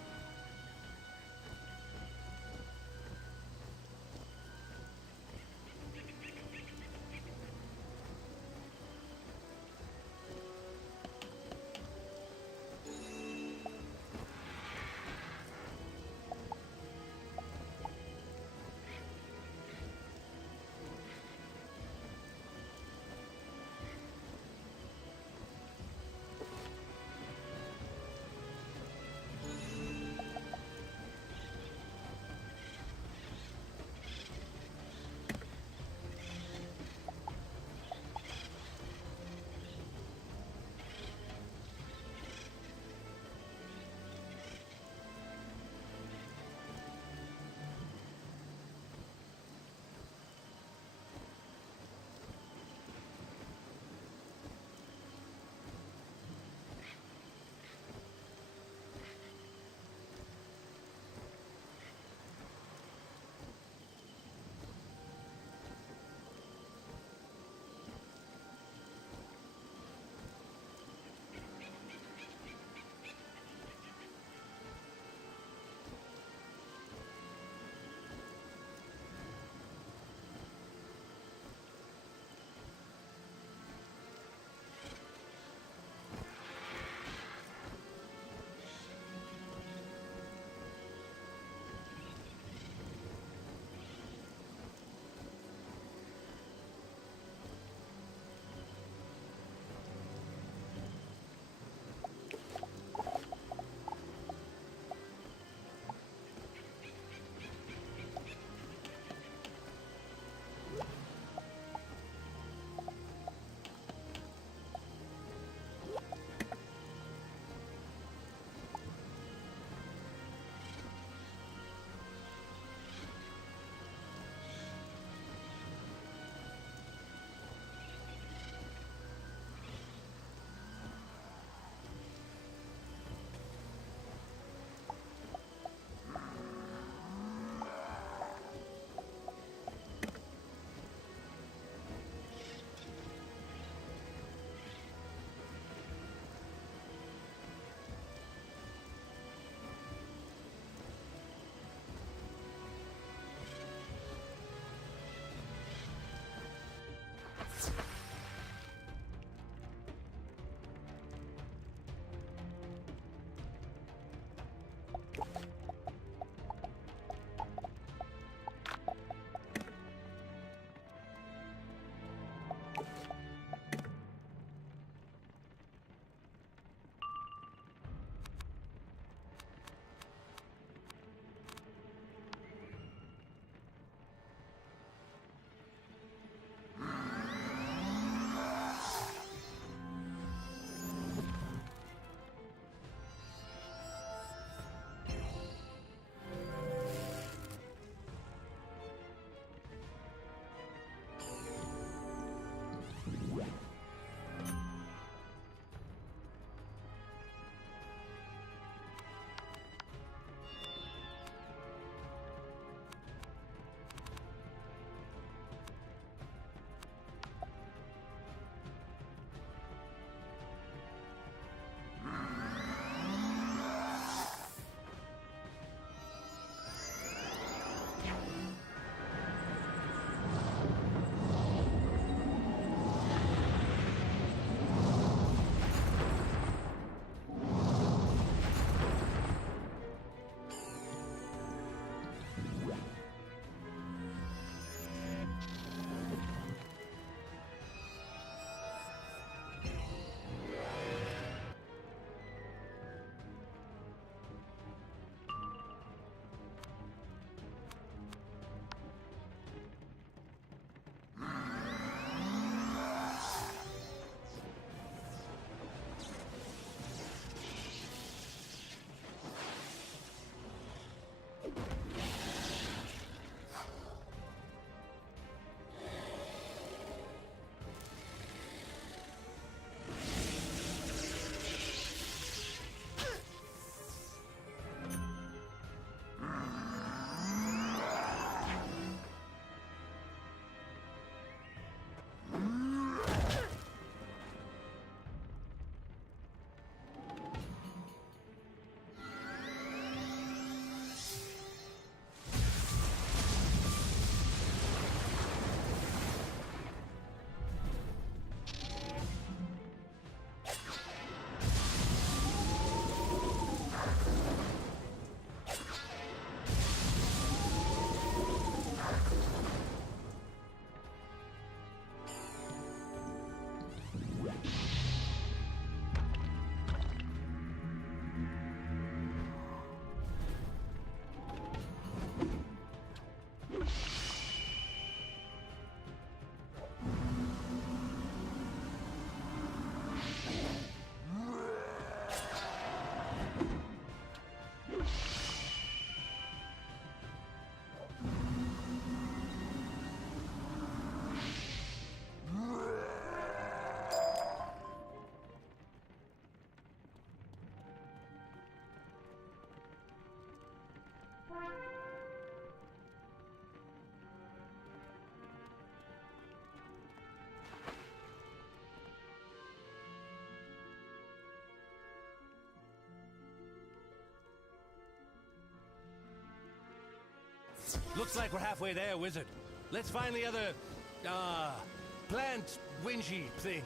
Looks like we're halfway there, Wizard. Let's find the other, plant winchy thing.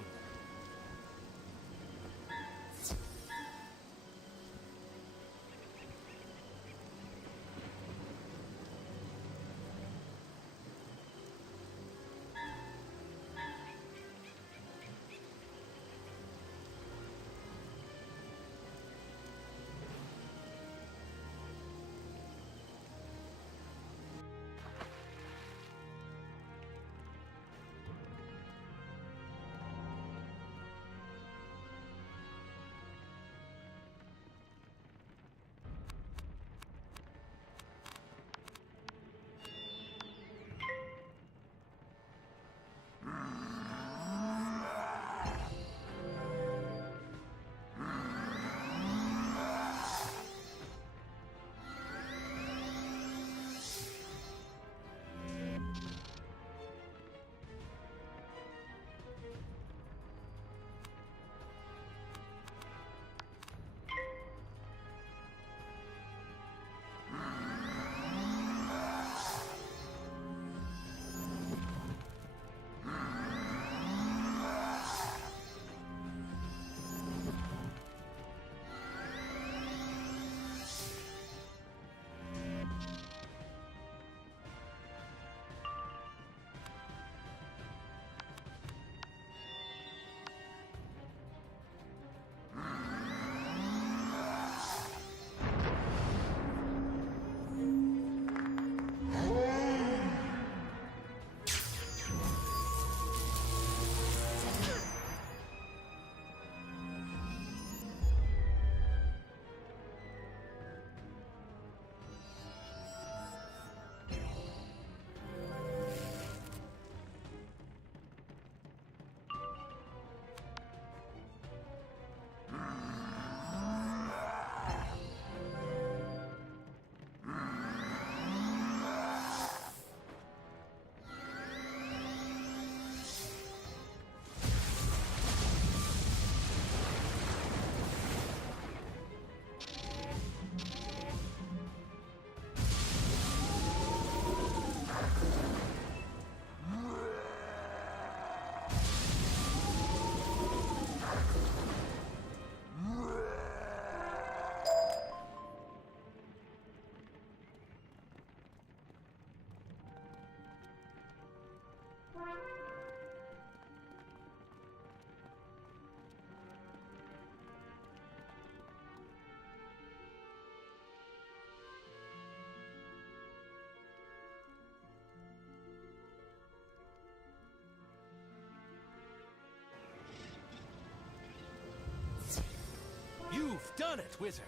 You've done it, Wizard!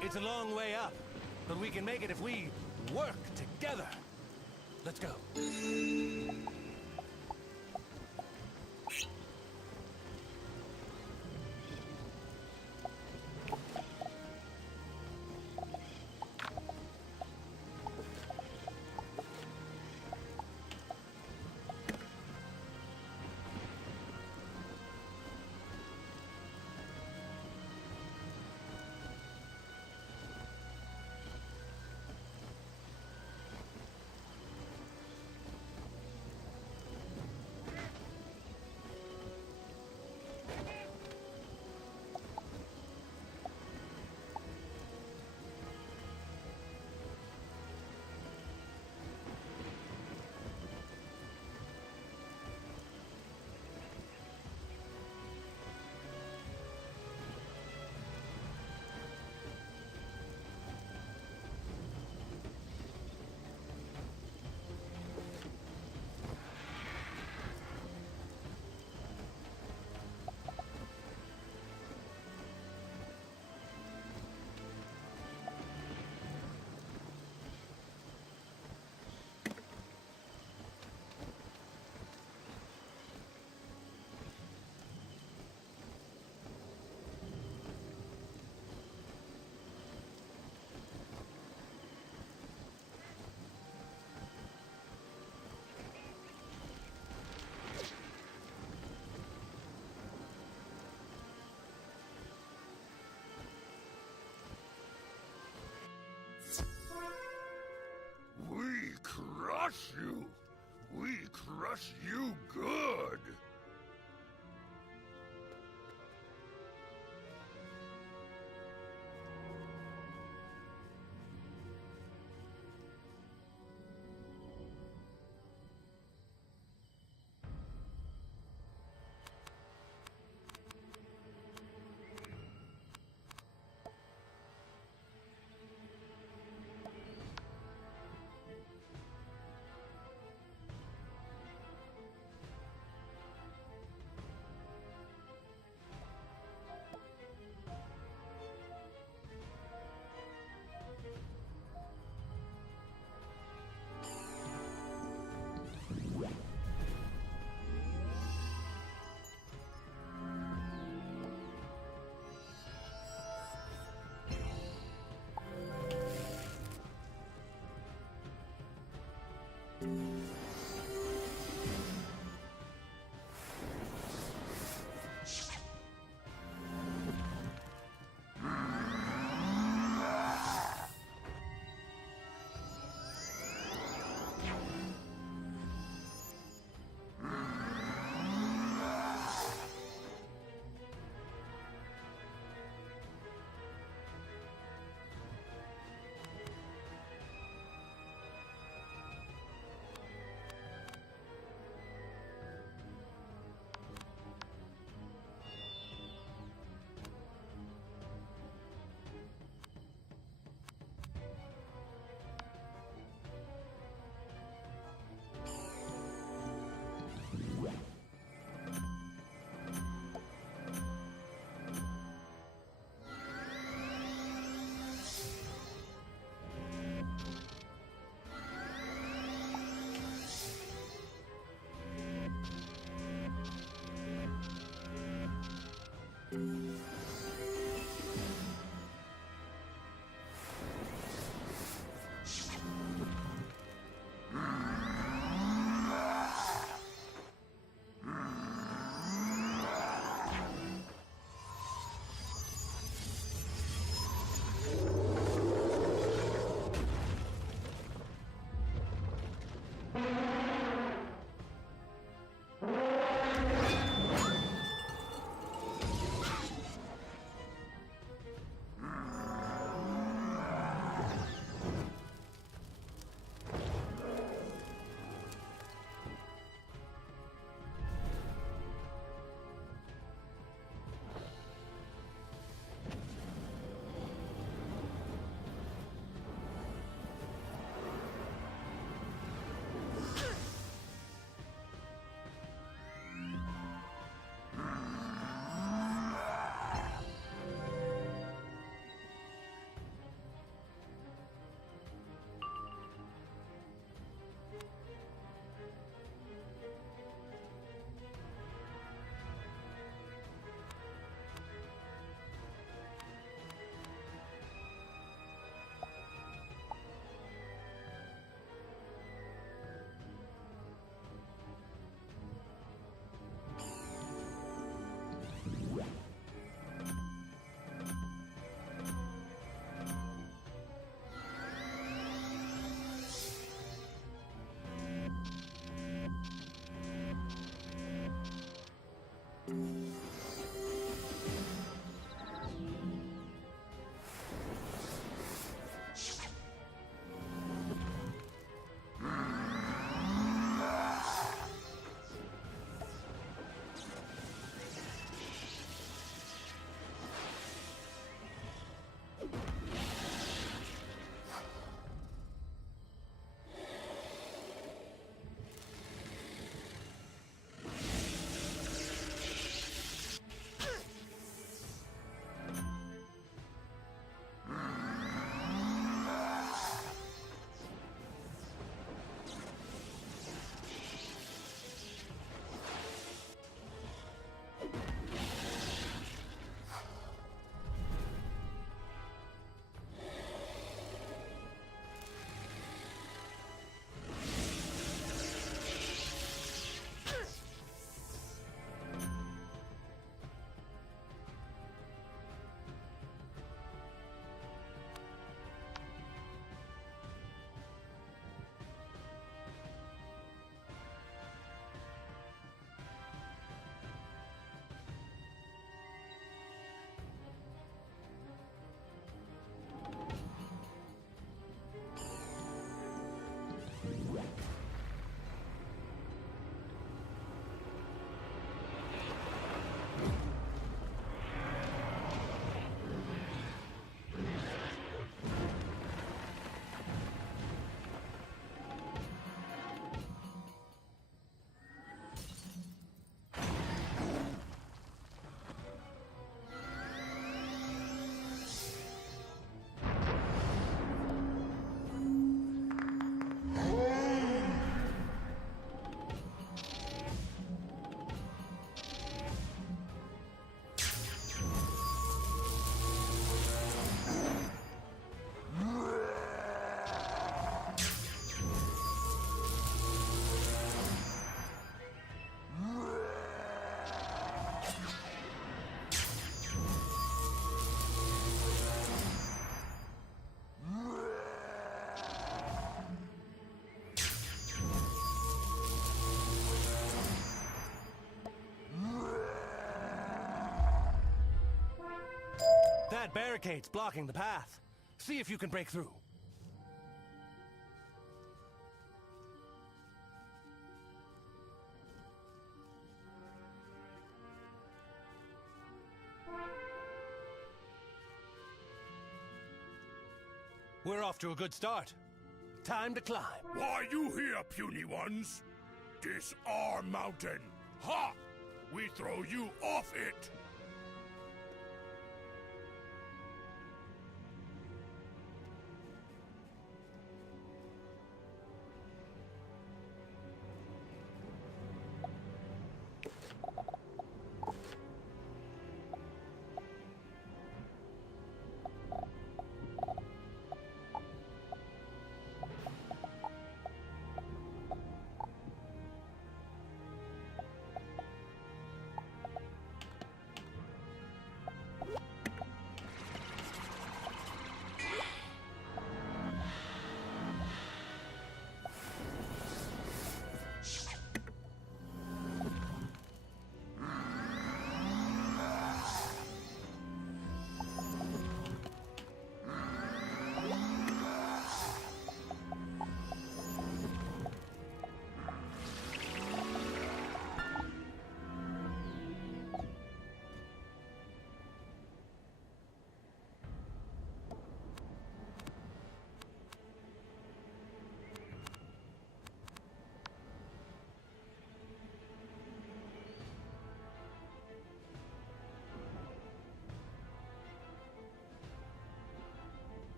It's a long way up, but we can make it if we work together. Let's go. does you good. That barricade's blocking the path. See if you can break through. We're off to a good start. Time to climb. Why you here, puny ones? This our mountain. Ha! We throw you off it.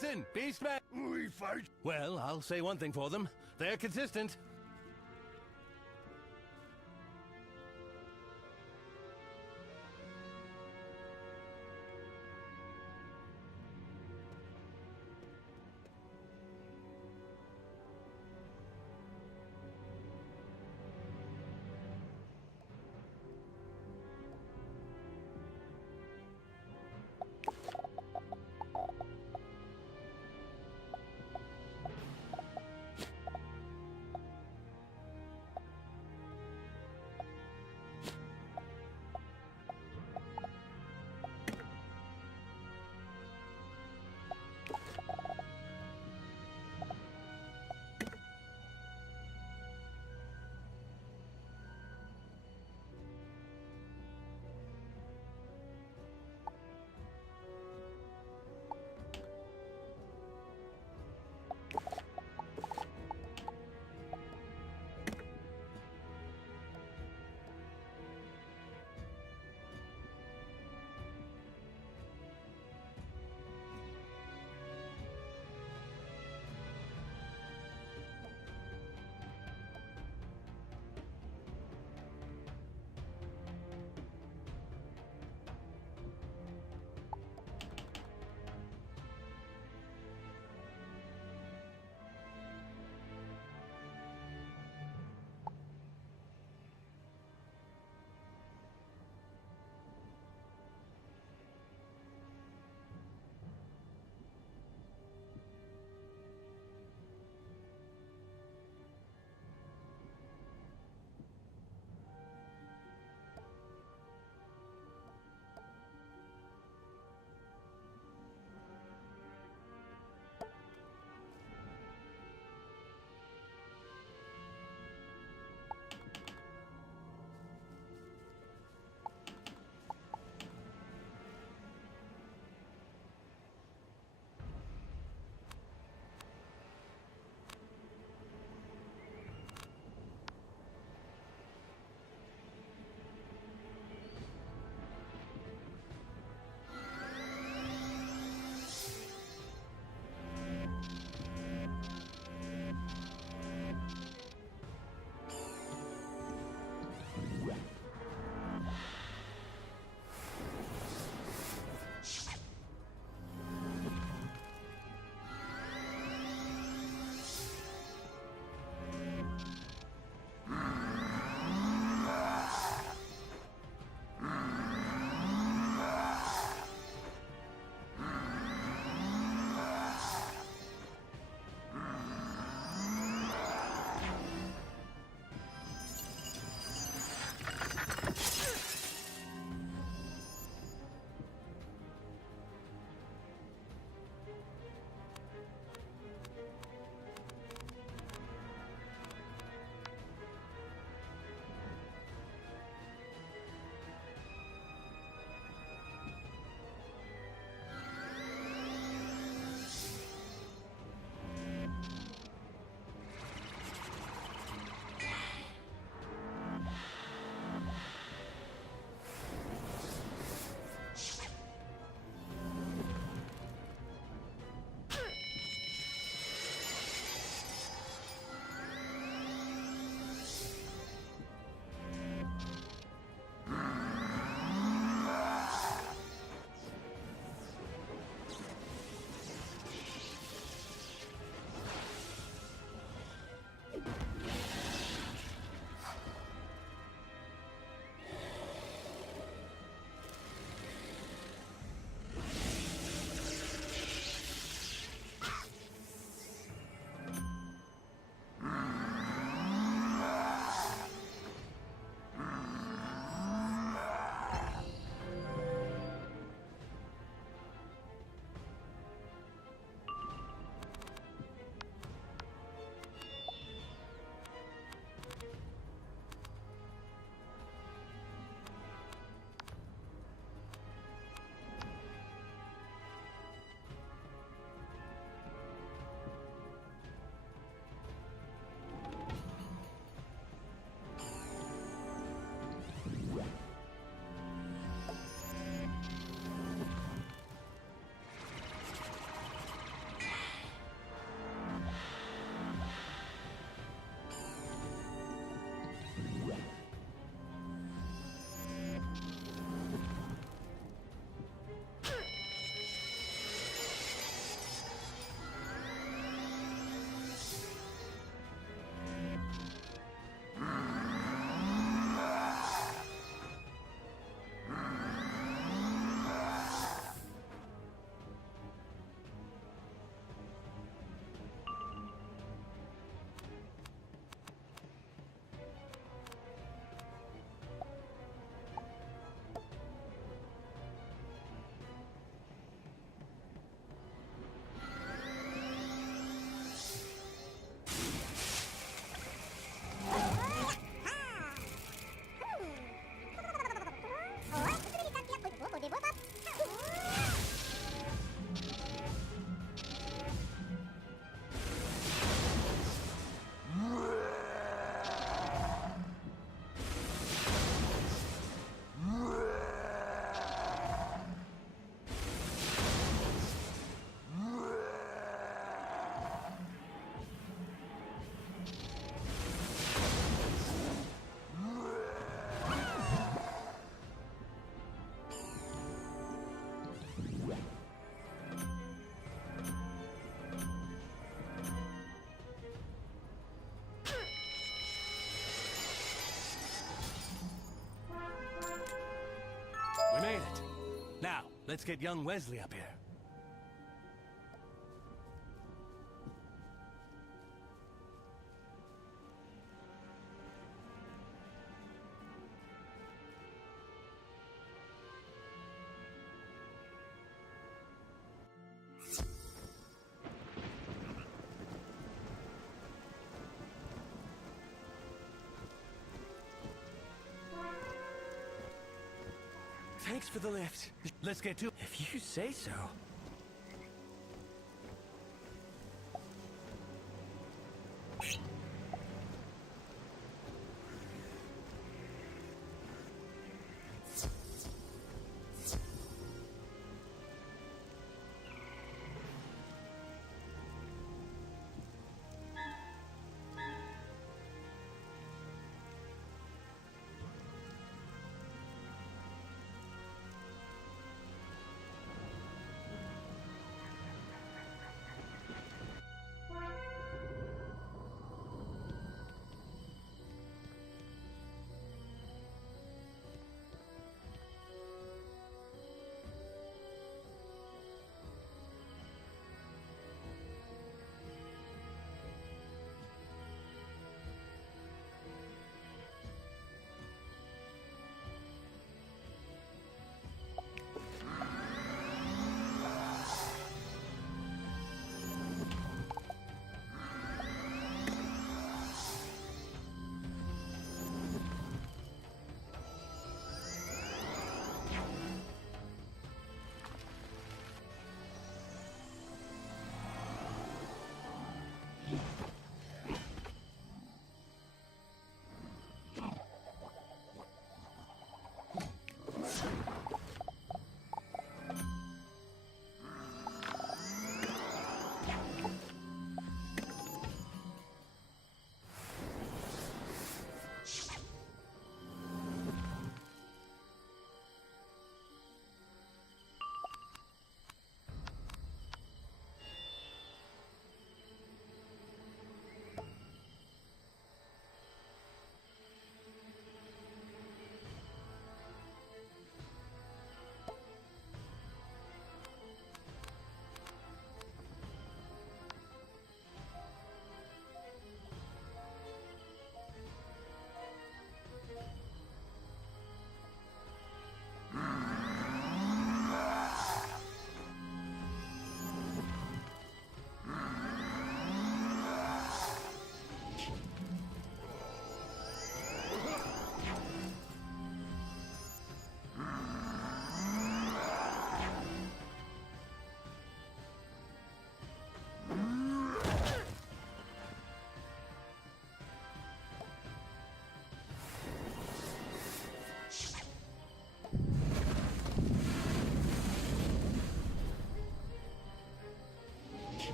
Listen, Beastman! We fight? Well, I'll say one thing for them. They're consistent. Let's get young Wesley up here. Thanks for the lift. Let's get to... If you say so.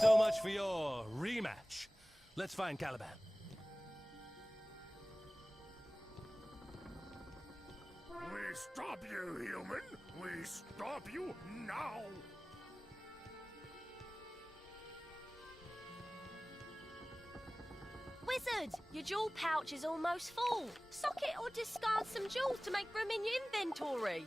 So much for your rematch. Let's find Caliban. We stop you, human! We stop you now! Wizard, your jewel pouch is almost full. Sock it or discard some jewels to make room in your inventory.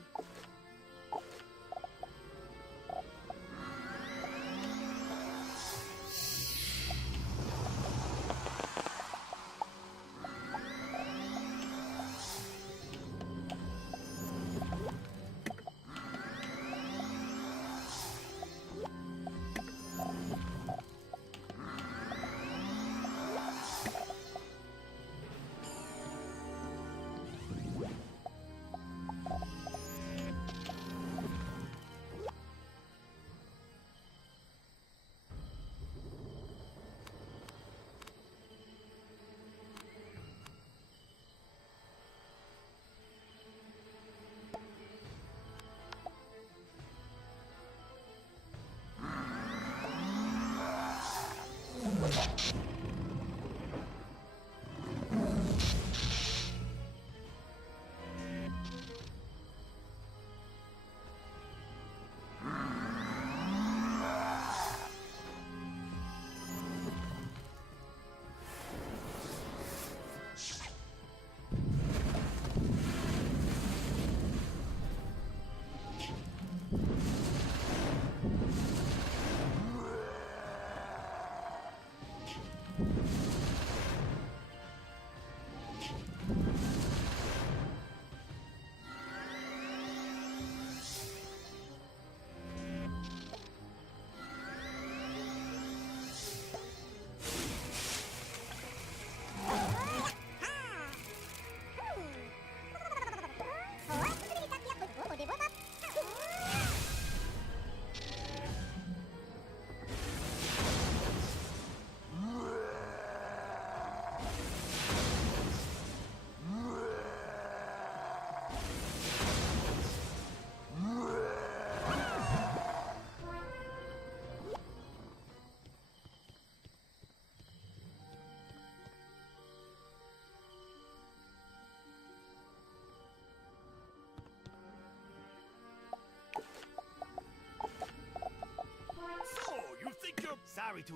So, you think you're sorry to...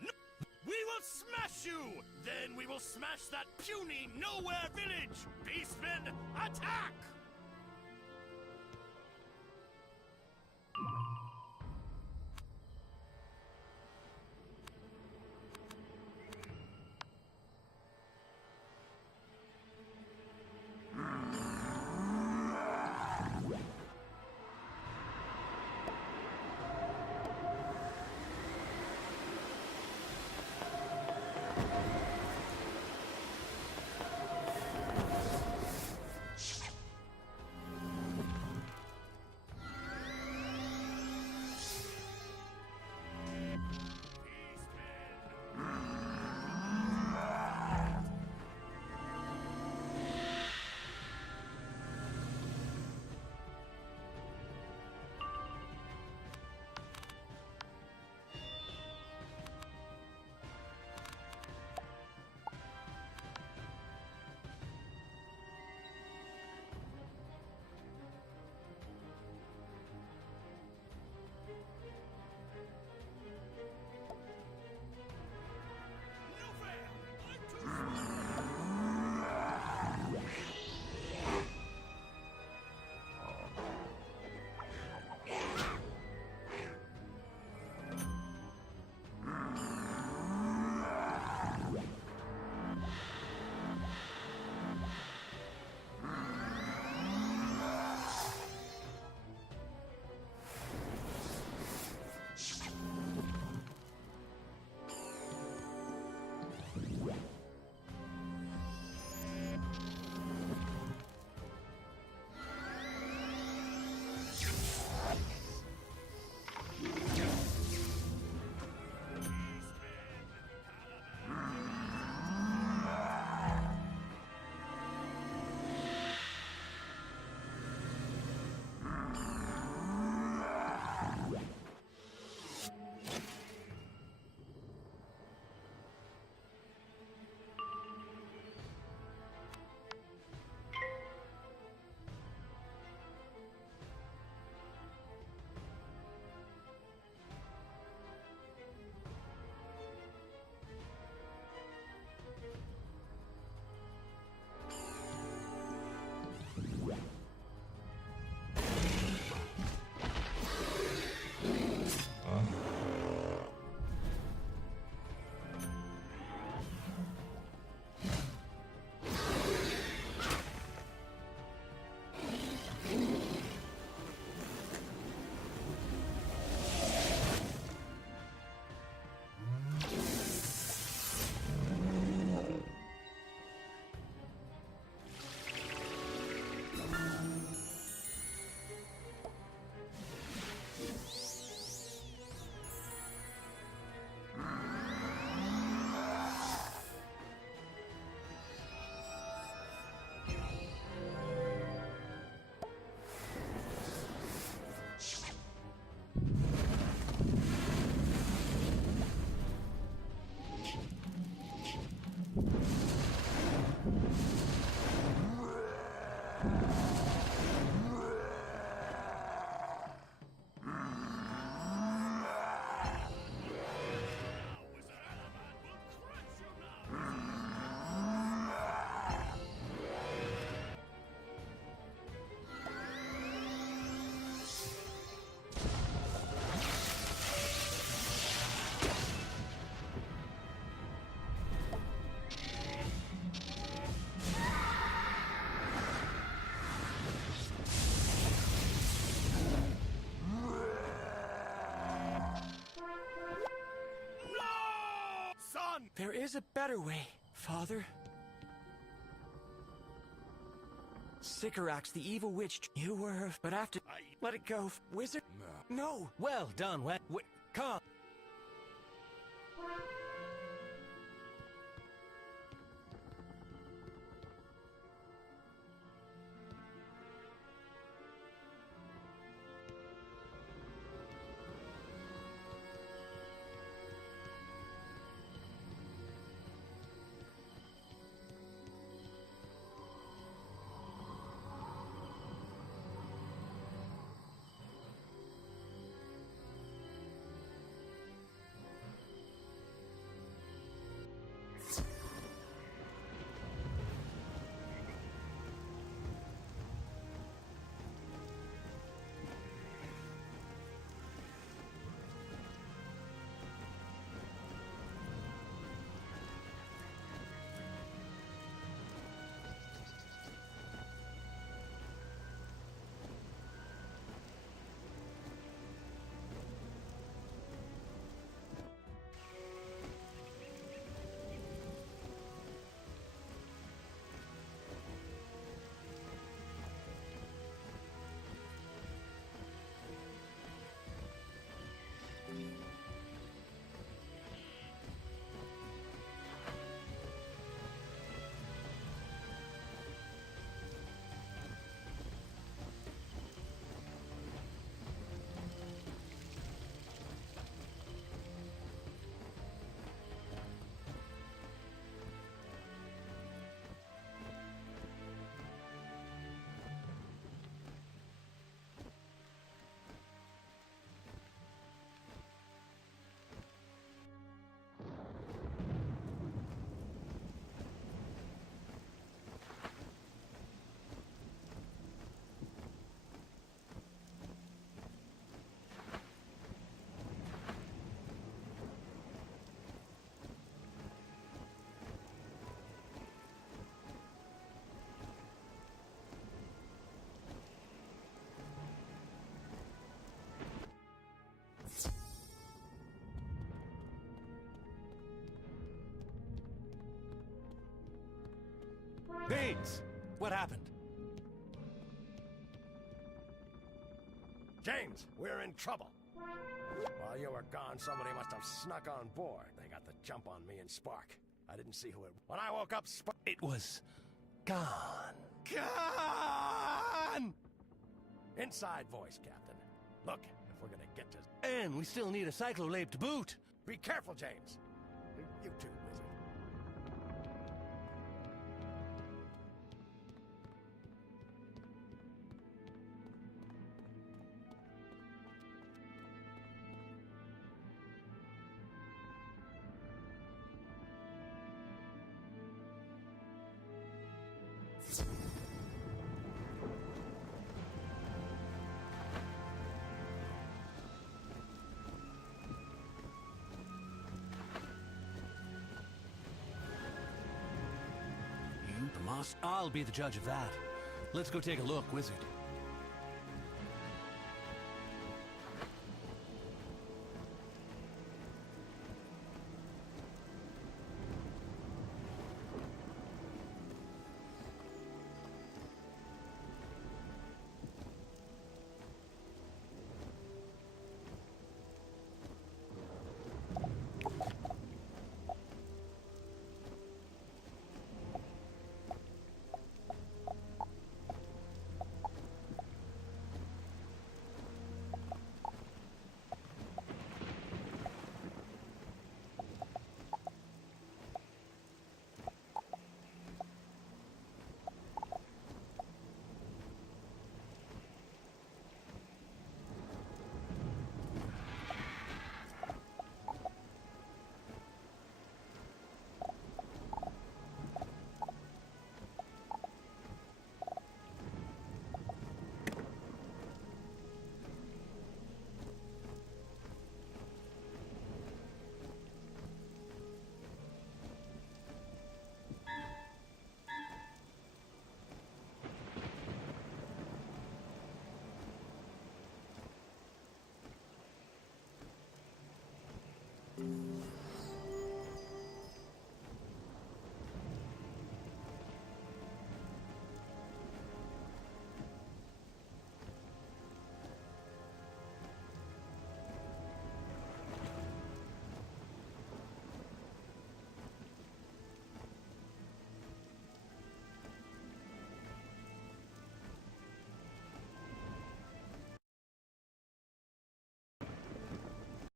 No, we will smash you! Then we will smash that puny nowhere village! Beastmen, attack! There is a better way, Father. Sycorax, the evil witch, you were, but after... Let it go, Wizard. No. Well done, come. Bates! What happened? James, we're in trouble. While you were gone, somebody must have snuck on board. They got the jump on me and Spark. I didn't see who it was. When I woke up, Spark... It was... gone. Gone! Inside voice, Captain. Look, if we're gonna get to... And we still need a cyclolape to boot. Be careful, James. You too, Wizard. I'll be the judge of that. Let's go take a look, Wizard.